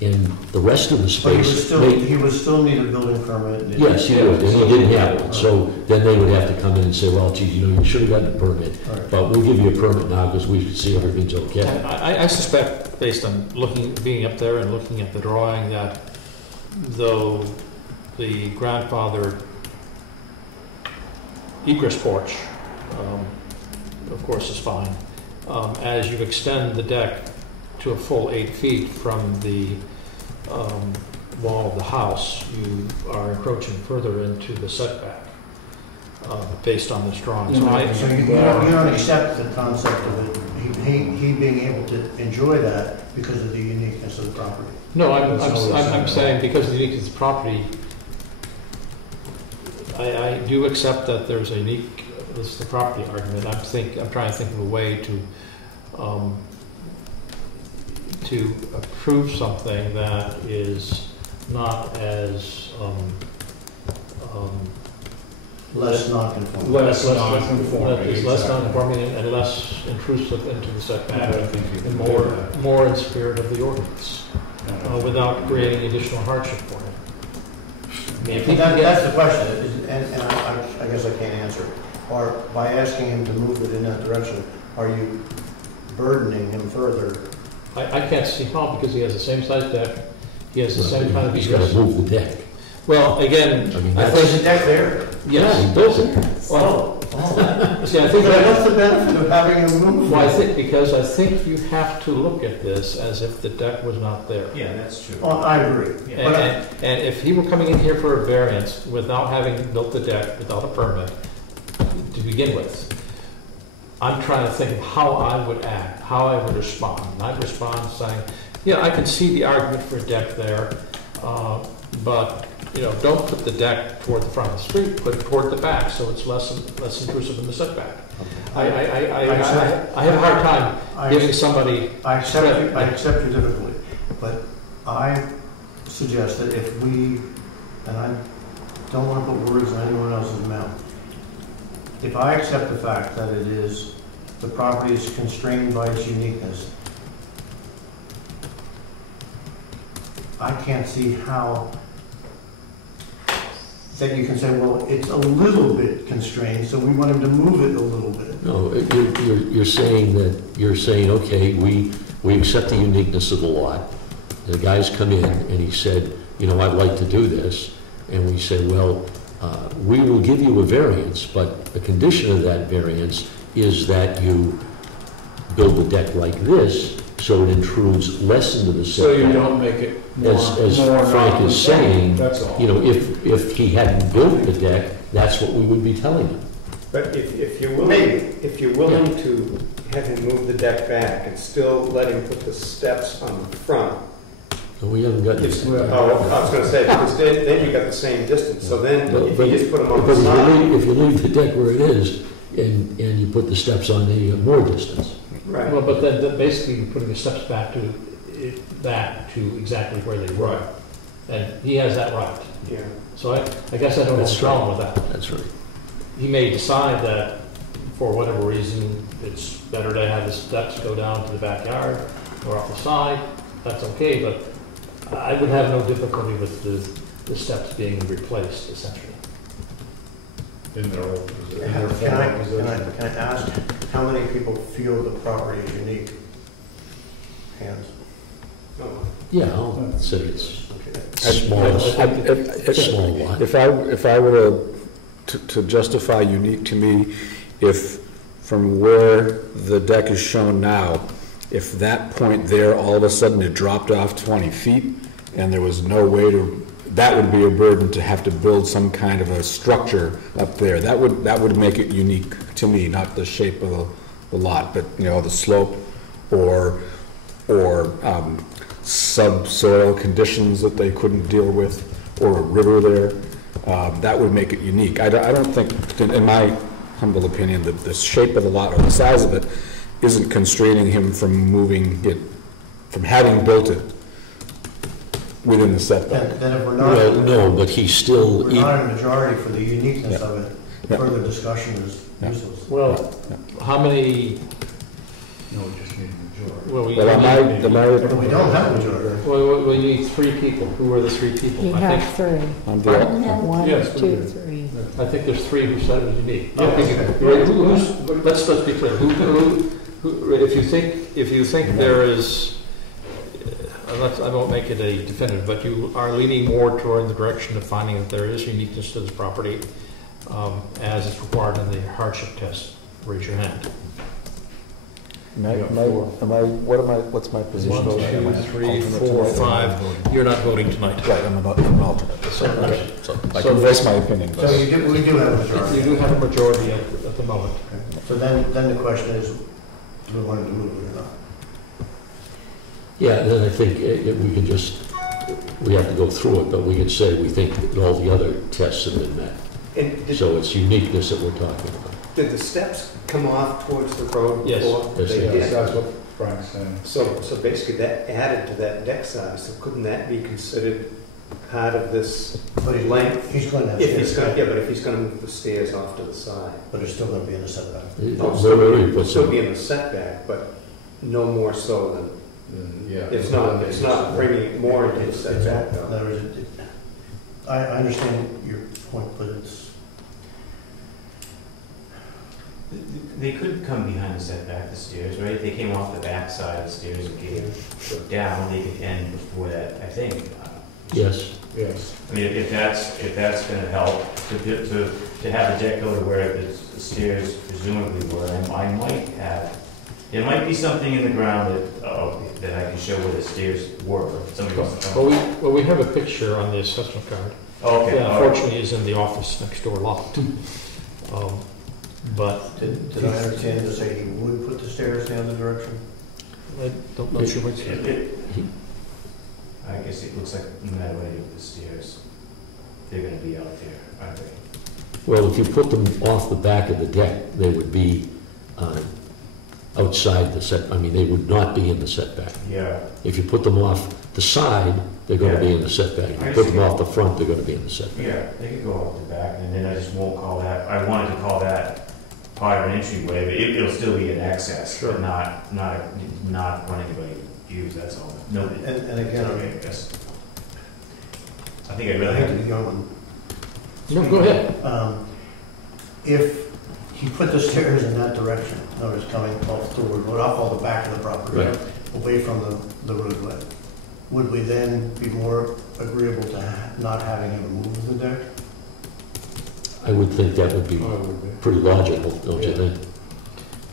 And the rest of the But space. he would still need a building permit. Yes, he would, and he didn't have one. So then they would have to come in and say, well, geez, you know, you should have gotten a permit, Right. but we'll give you a permit now because we can see everything's okay. I suspect, based on being up there and looking at the drawing, that though the grandfather egress porch, of course, is fine, as you extend the deck to a full 8 feet from the wall of the house, you are encroaching further into the setback, based on this drawing. So So you don't accept the concept of it, he being able to enjoy that because of the uniqueness of the property. No, I'm saying because of the uniqueness of the property, I do accept that there's a unique, this is the property argument. I'm trying to think of a way to approve something that is not as Less non-conforming. less non-conforming and less intrusive into the setback, and more in spirit of the ordinance, without creating additional hardship for him. I mean, if he can That's get, the question, and I guess I can't answer it. Or by asking him to move it in that direction, are you burdening him further? I can't see how, because he has the same size deck, he has the same kind of He's got to egress. move the deck. Well, again, I mean, I Is think, the deck there? yes, He does it. well, see, I think But that, what's the benefit of having him move? well, I think you have to look at this as if the deck was not there. Yeah, that's true. Well, I agree. Yeah. But And if he were coming in here for a variance without having built the deck, without a permit, to begin with, I'm trying to think of how I would act, how I would respond. And I'd respond saying, yeah, I can see the argument for a deck there, but don't put the deck toward the front of the street, put it toward the back, so it's less intrusive in the setback. I have a hard time giving somebody. I accept your difficulty, but I suggest that if we, and I don't want to put words in anyone else's mouth, if I accept the fact that the property is constrained by its uniqueness, I can't see how that you can say, well, it's a little bit constrained, so we want him to move it a little bit. No, you're saying, okay, we accept the uniqueness of the lot. The guy's come in and he said, I'd like to do this. And we say, well, we will give you a variance, but the condition of that variance is that you build the deck like this, so it intrudes less into the setback. So you don't make it more. As more Frank is saying, that's all. If he hadn't built the deck, that's what we would be telling him. But if you're willing, to have him move the deck back and still let him put the steps on the front. And we haven't got It's, this. I was going to say, because then you got the same distance. So then if you just put them on the side. If you leave the deck where it is and you put the steps on the more distance. Right. Well, but then basically you're putting the steps back to exactly where they were. Right. And he has that right. Yeah. So I guess I don't have a problem with that. That's right. He may decide that for whatever reason, it's better to have the steps go down to the backyard or off the side. That's okay, but I would have no difficulty with the steps being replaced, essentially. In their old position. Can I ask how many people feel the property is unique? Hands. Yeah, I'll say it's Small lot. If I were to justify unique to me, if from where the deck is shown now, if that point there, all of a sudden it dropped off 20 feet and there was no way to, that would be a burden to have to build some kind of a structure up there. That would make it unique to me, not the shape of the lot, but the slope or subsoil conditions that they couldn't deal with, or a river there. That would make it unique. I don't think, in my humble opinion, that the shape of the lot or the size of it isn't constraining him from moving it, from having built it within the setback. Then if we're not, Well, no, but he's still. we're not a majority for the uniqueness Yeah. of it, Yeah. further discussion is Yeah. useless. Well, how many, No, we just need a majority. well, we Well, need, But we don't have a majority. well, we need 3 people. Who are the 3 people? You I have think, 3. I'm I the, don't have One, Yes, 2, 3. I think there's 3 who said it was unique. Yeah. Let's be clear. If you think there is, I won't make it a definitive, but you are leaning more toward the direction of finding that there is uniqueness to this property, as is required in the hardship test. Raise your hand. what's my position? 1, 2, 3, 4, 5. You're not voting tonight. Right, I'm an alternate. So I can voice my opinion. So we do have a majority. you do have a majority at the moment. So then the question is, do we want him to move it or not? Yeah, then I think we can just, we have to go through it, but we can say we think that all the other tests have been met. And So it's uniqueness that we're talking about. did the steps come off towards the road Yes. before? Yes, They they did. Yes, that's what Frank's saying. So basically that added to that deck size, so couldn't that be considered part of this But length? he's going to have If he's stairs, going, yeah, but if he's going to move the stairs off to the side. but it's still going to be in the setback. It'll still be in the setback, but no more so than, Yeah. it's not bringing it more into the It's setback in though. other words, I understand your point, but it's, They could come behind the setback, the stairs, right? If they came off the back side of the stairs and came down, they could end before that, I think. Yes. Yes. I mean, if that's gonna help, to have the deck go to where the stairs presumably were, I might have, there might be something in the ground that I can show where the stairs were. Somebody wants to come. Well, we have a picture on the assessment card. Okay. Yeah, all right. unfortunately, it's in the office next door locked. But did I understand to say he would put the stairs down the direction? I don't know sure which. I guess it looks like no matter what you do with the stairs. they're gonna be out there, aren't they? Well, if you put them off the back of the deck, they would be outside the set, I mean, they would not be in the setback. Yeah. If you put them off the side, they're gonna be in the setback. If you put them off the front, they're gonna be in the setback. Yeah, they could go off the back, and then I just won't call that, I wanted to call that part of an entryway, but it'll still be an access, but not when anybody use, that's all. Nobody. And again, I guess. I think I I really hate have to to. be going. No, go ahead. If you put the stairs in that direction, in other words, coming off toward, what I'll call the back of the property, Right. away from the roadway, would we then be more agreeable to not having him move the deck? I would think that would be Oh, it would be. pretty logical, don't you think?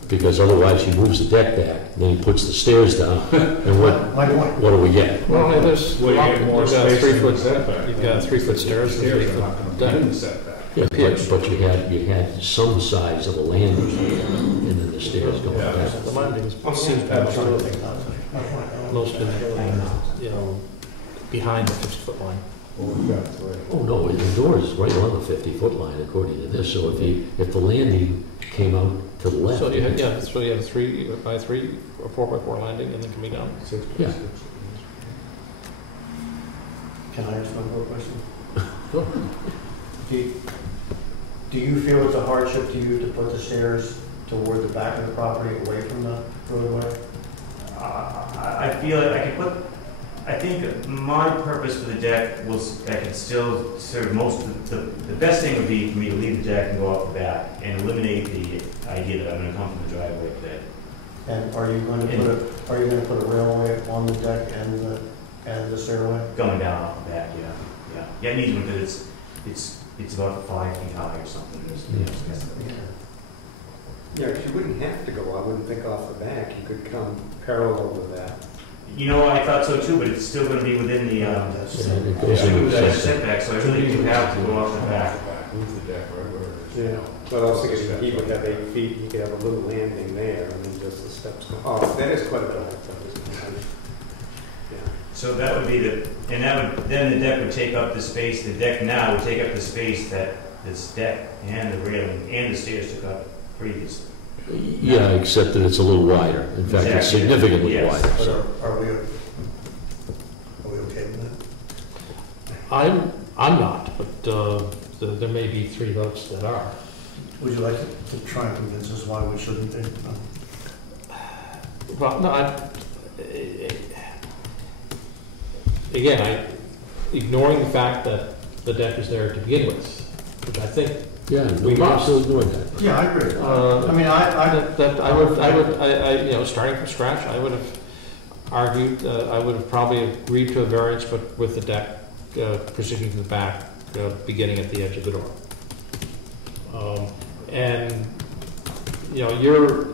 Because otherwise, he moves the deck back, then he puts the stairs down, and My point. what do we get? Well, there's, Well, you get more you've got space in the 3-foot, setback. you've got 3-foot stairs and Stairs are not 3-foot gonna be in deck. the setback. Yeah, but you had some size of a landing, and then the stairs going Yeah. back. The landings seems Absolutely. most been, you know, behind the 50-foot line. Well, we've got three. Oh, no, the door is right on the 50-foot line according to this, so if the landing came out to the left. So you have, yeah, so you have a 3x3 or 4x4 landing and then coming down. 6 Yeah. by 6. Can I ask one more question? Sure. Do you feel it's a hardship to you to put the stairs toward the back of the property, away from the roadway? I feel like I could put, I think my purpose for the deck was, I could still serve most of the best thing would be for me to leave the deck and go off the back and eliminate the idea that I'm gonna come from the driveway up there. And are you going to put a railway on the deck and the stairway? Going down off the back, yeah. Yeah, it needs one because it's about 5 feet high or something. Yeah, because you wouldn't have to go, I wouldn't think off the back, you could come parallel with that. You know, I thought so too, but it's still gonna be within the, Yeah, it goes still into within the that setback. setback, so I really do have to go off the back. Move the deck right where it is. Yeah, but I was thinking he would have 8 feet, he could have a little landing there, and then just the steps. Oh, that is quite a bit of height, yeah. So that would be then the deck would take up the space, the deck now would take up the space that this deck and the railing and the stairs took up previously. Yeah, except that it's a little wider. In fact, it's Exactly. significantly Yes. wider. But so. are we okay with that? I'm not, but there may be 3 votes that are. Would you like to try and convince us why we shouldn't be? Well, no, again, ignoring the fact that the deck is there to begin with, which I think Yeah, We we must. absolutely doing that. Yeah, I agree. Uh, I mean, I that I you know, starting from scratch, I would have argued, I would have probably agreed to a variance, but with the deck proceeding to the back, beginning at the edge of the door. And, you know, your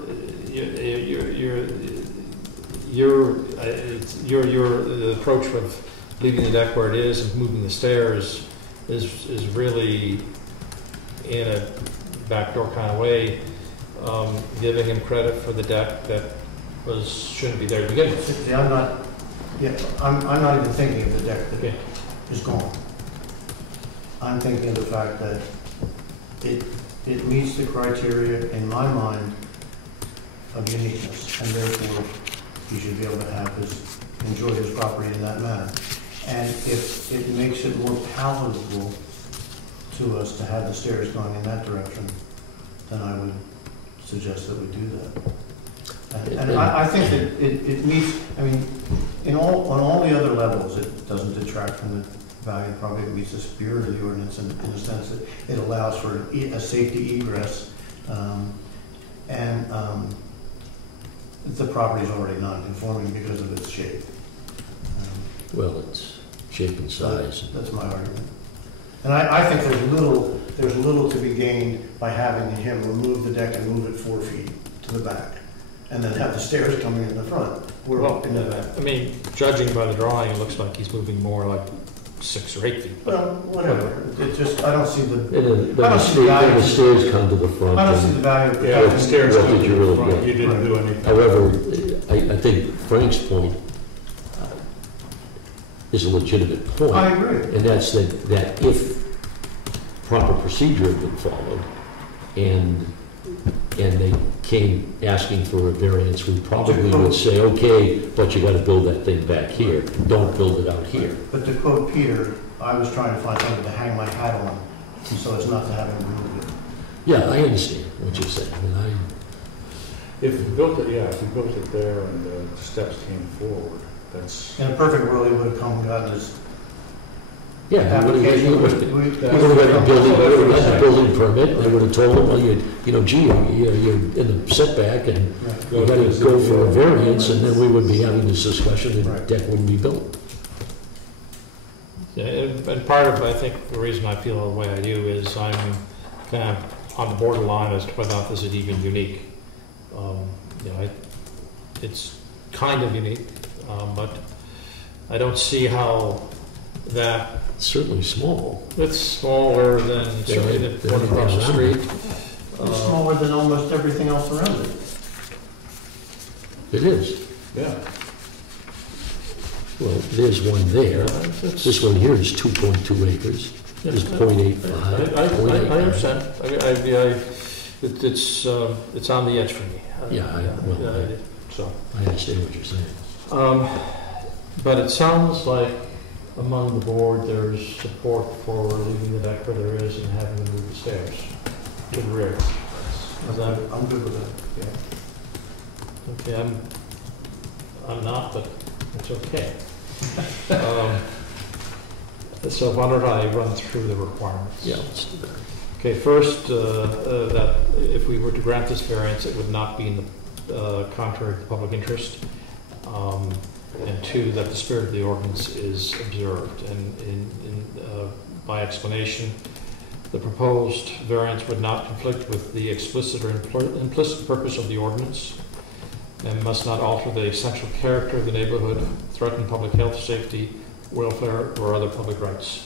approach of leaving the deck where it is and moving the stairs is really in a backdoor kind of way, giving him credit for the deck that shouldn't be there to begin with. See, I'm not even thinking of the deck Yeah. that is gone. I'm thinking of the fact that it meets the criteria, in my mind, of uniqueness, and therefore, he should be able to enjoy his property in that manner. And if it makes it more palatable to us to have the stairs going in that direction, then I would suggest that we do that. And I think that it meets, I mean, on all the other levels, it doesn't detract from the value, probably it meets the spirit of the ordinance in the sense that it allows for a safety egress, and the property is already non-conforming because of its shape. Well, it's shape and size. That's my argument. And I think there's little to be gained by having him remove the deck and move it 4 feet to the back, and then have the stairs coming in the front. We're Well, in the back. I mean, judging by the drawing, it looks like he's moving more like 6 or 8 feet. But Well, whatever. It just, I don't see the, Then I don't see the value. the stairs come to the front. I don't see and- the value of Yeah, the stairs What come did to you the really front, get? you didn't do anything. However, I think Frank's point is a legitimate point. I agree. And that's that if proper procedure had been followed, and they came asking for a variance, we probably would say, okay, but you gotta build that thing back here, don't build it out here. But to quote Peter, I was trying to find something to hang my hat on, and so it's not to have him remove it. Yeah, I understand what you're saying, and If you built it, yeah, if you built it there and the steps came forward, that's. In a perfect world, he would have come and gotten his yeah, application. we would have got a building permit, they would have told him, well, you know, gee, you're in the setback, and you gotta go for a variance, and then we would be having this discussion, and the deck wouldn't be built. Yeah, and part of, I think, the reason I feel the way I do is I'm kind of on the borderline as to whether or not this is even unique. You know, it's kind of unique, but I don't see how that. It's certainly small. It's smaller than certainly the one across the street. It's smaller than almost everything else around it. It is. Yeah. Well, there's one there. This one here is 2.2 acres. There's 0.85. I understand. It's on the edge for me. I understand what you're saying. But it sounds like among the board there's support for leaving the deck where there is and having them move the stairs to the rear. I'm good with that. Okay, I'm not, but it's okay. So why don't I run through the requirements? Yeah, let's do that. Okay, first, that if we were to grant this variance, it would not be in the contrary to the public interest. And two, that the spirit of the ordinance is observed. And by explanation, the proposed variance would not conflict with the explicit or implicit purpose of the ordinance, and must not alter the essential character of the neighborhood, threaten public health, safety, welfare, or other public rights.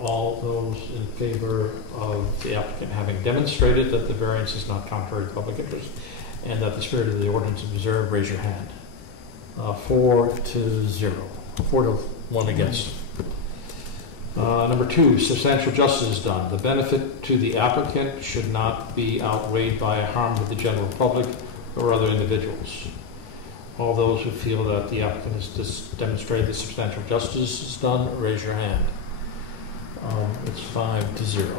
All those in favor of the applicant having demonstrated that the variance is not contrary to public interest and that the spirit of the ordinance is observed, raise your hand. 4-0. 4-1 against. Number two, substantial justice is done. The benefit to the applicant should not be outweighed by a harm to the general public or other individuals. All those who feel that the applicant has demonstrated that substantial justice is done, raise your hand. It's 5-0.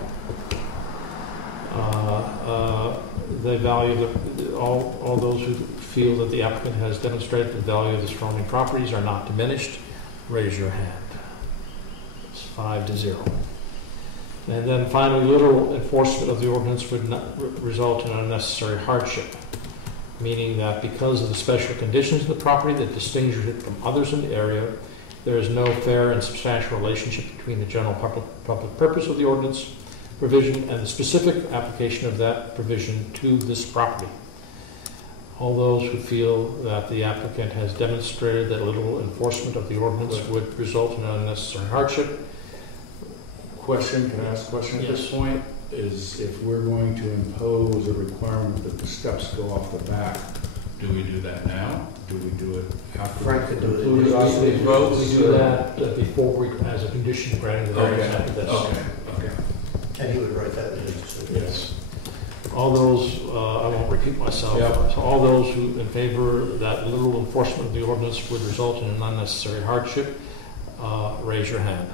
The value of all those who feel that the applicant has demonstrated the value of the surrounding properties are not diminished, raise your hand. It's 5-0. And then finally, literal enforcement of the ordinance would not result in unnecessary hardship, meaning that because of the special conditions of the property that distinguish it from others in the area, there is no fair and substantial relationship between the general public purpose of the ordinance provision and the specific application of that provision to this property. All those who feel that the applicant has demonstrated that little enforcement of the ordinance would result in unnecessary hardship. Question, can I ask a question at this point? Is if we're going to impose a requirement that the steps go off the back, do we do that now? Do we do it after? Frank could do it. We do that before we, as a condition of granting the variance after this. Okay. And he would write that in his decision. Yes. All those, I won't repeat myself, so all those who in favor that little enforcement of the ordinance would result in an unnecessary hardship, raise your hand.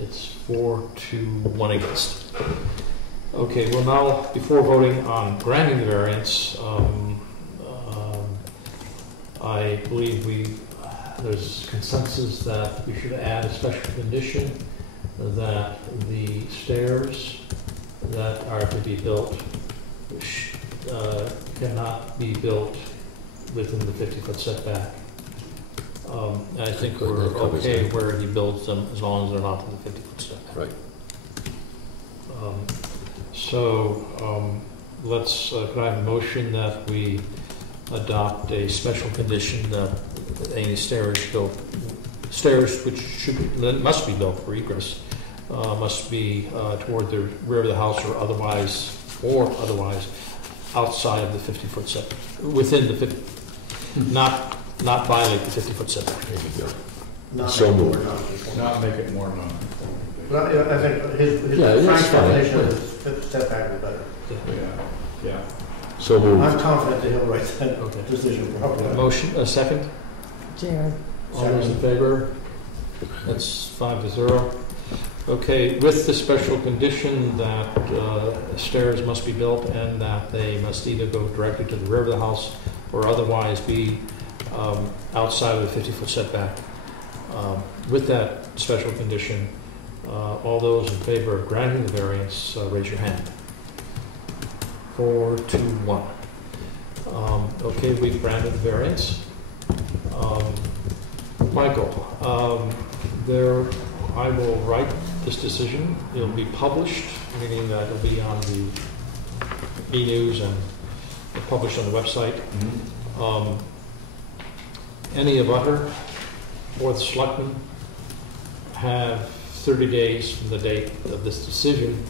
It's 4-1 against. Okay, well now, before voting on granting the variance, I believe there's consensus that we should add a special condition that the stairs that are to be built cannot be built within the 50-foot setback. I think we're okay where he builds them as long as they're not in the 50-foot setback. Right. Let's, could I have a motion that we adopt a special condition that any stairs which must be built for egress, must be toward the rear of the house or otherwise outside of the 50-foot setback, within the 50, not violate the 50-foot setback. There you go. Not So make it moved. more non-conforming. Not make it more non-conforming. Well, I think his Yeah, that's Frank's fine. definition of the setback is better. Yeah. So moved. I'm confident that he'll write that Okay. decision properly. Motion, a second? Jared. All those in favor? That's 5-0. Okay, with the special condition that stairs must be built and that they must either go directly to the rear of the house or otherwise be outside of the 50-foot setback. With that special condition, all those in favor of granting the variance, raise your hand. 4 to 1. Okay, we've granted the variance. Michael, I will write this decision. It'll be published, meaning that it'll be on the e-news and published on the website. Any abutter or the selectmen have 30 days from the date of this decision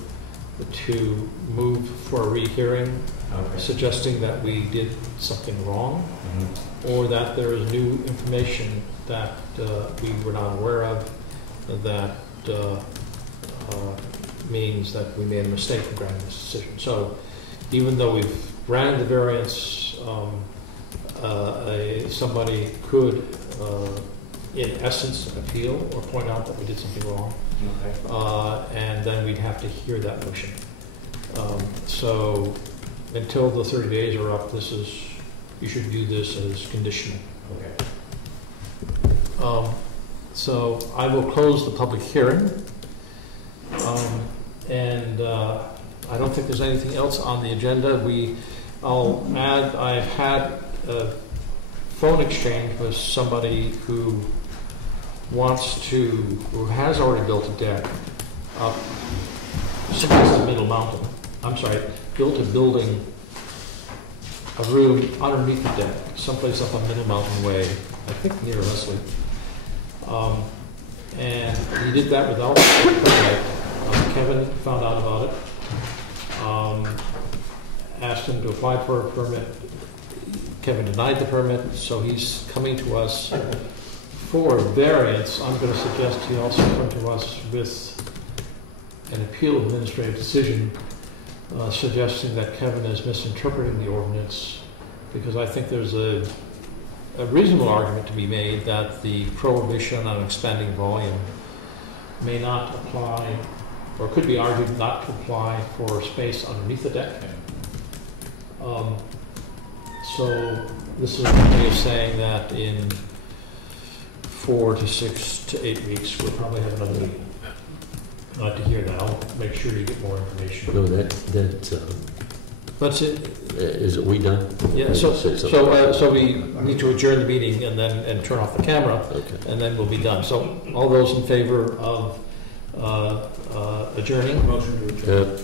to move for a rehearing, suggesting that we did something wrong, or that there is new information that we were not aware of that means that we made a mistake in granting this decision. So even though we've granted the variance, somebody could, in essence, appeal or point out that we did something wrong. And then we'd have to hear that motion. So until the 30 days are up, you should view this as conditional. So I will close the public hearing. And I don't think there's anything else on the agenda. I'll add, I've had a phone exchange with somebody who has already built a deck up the Middle Mountain. I'm sorry, built a building, a room underneath the deck, someplace up on Middle Mountain Way, I think near Leslie. And he did that without a permit. Kevin found out about it, asked him to apply for a permit. Kevin denied the permit, so he's coming to us for variance. I'm going to suggest he also come to us with an appeal of administrative decision, suggesting that Kevin is misinterpreting the ordinance, because I think there's a reasonable argument to be made that the prohibition on expanding volume may not apply, or could be argued not to apply for space underneath the deck. So this is a way of saying that in 4 to 6 to 8 weeks, we'll probably have another meeting. I'd like to hear that. I'll make sure you get more information. No, That's it. Is it we done? Yeah, so we need to adjourn the meeting and turn off the camera, and then we'll be done. So all those in favor of adjourning? Motion to adjourn.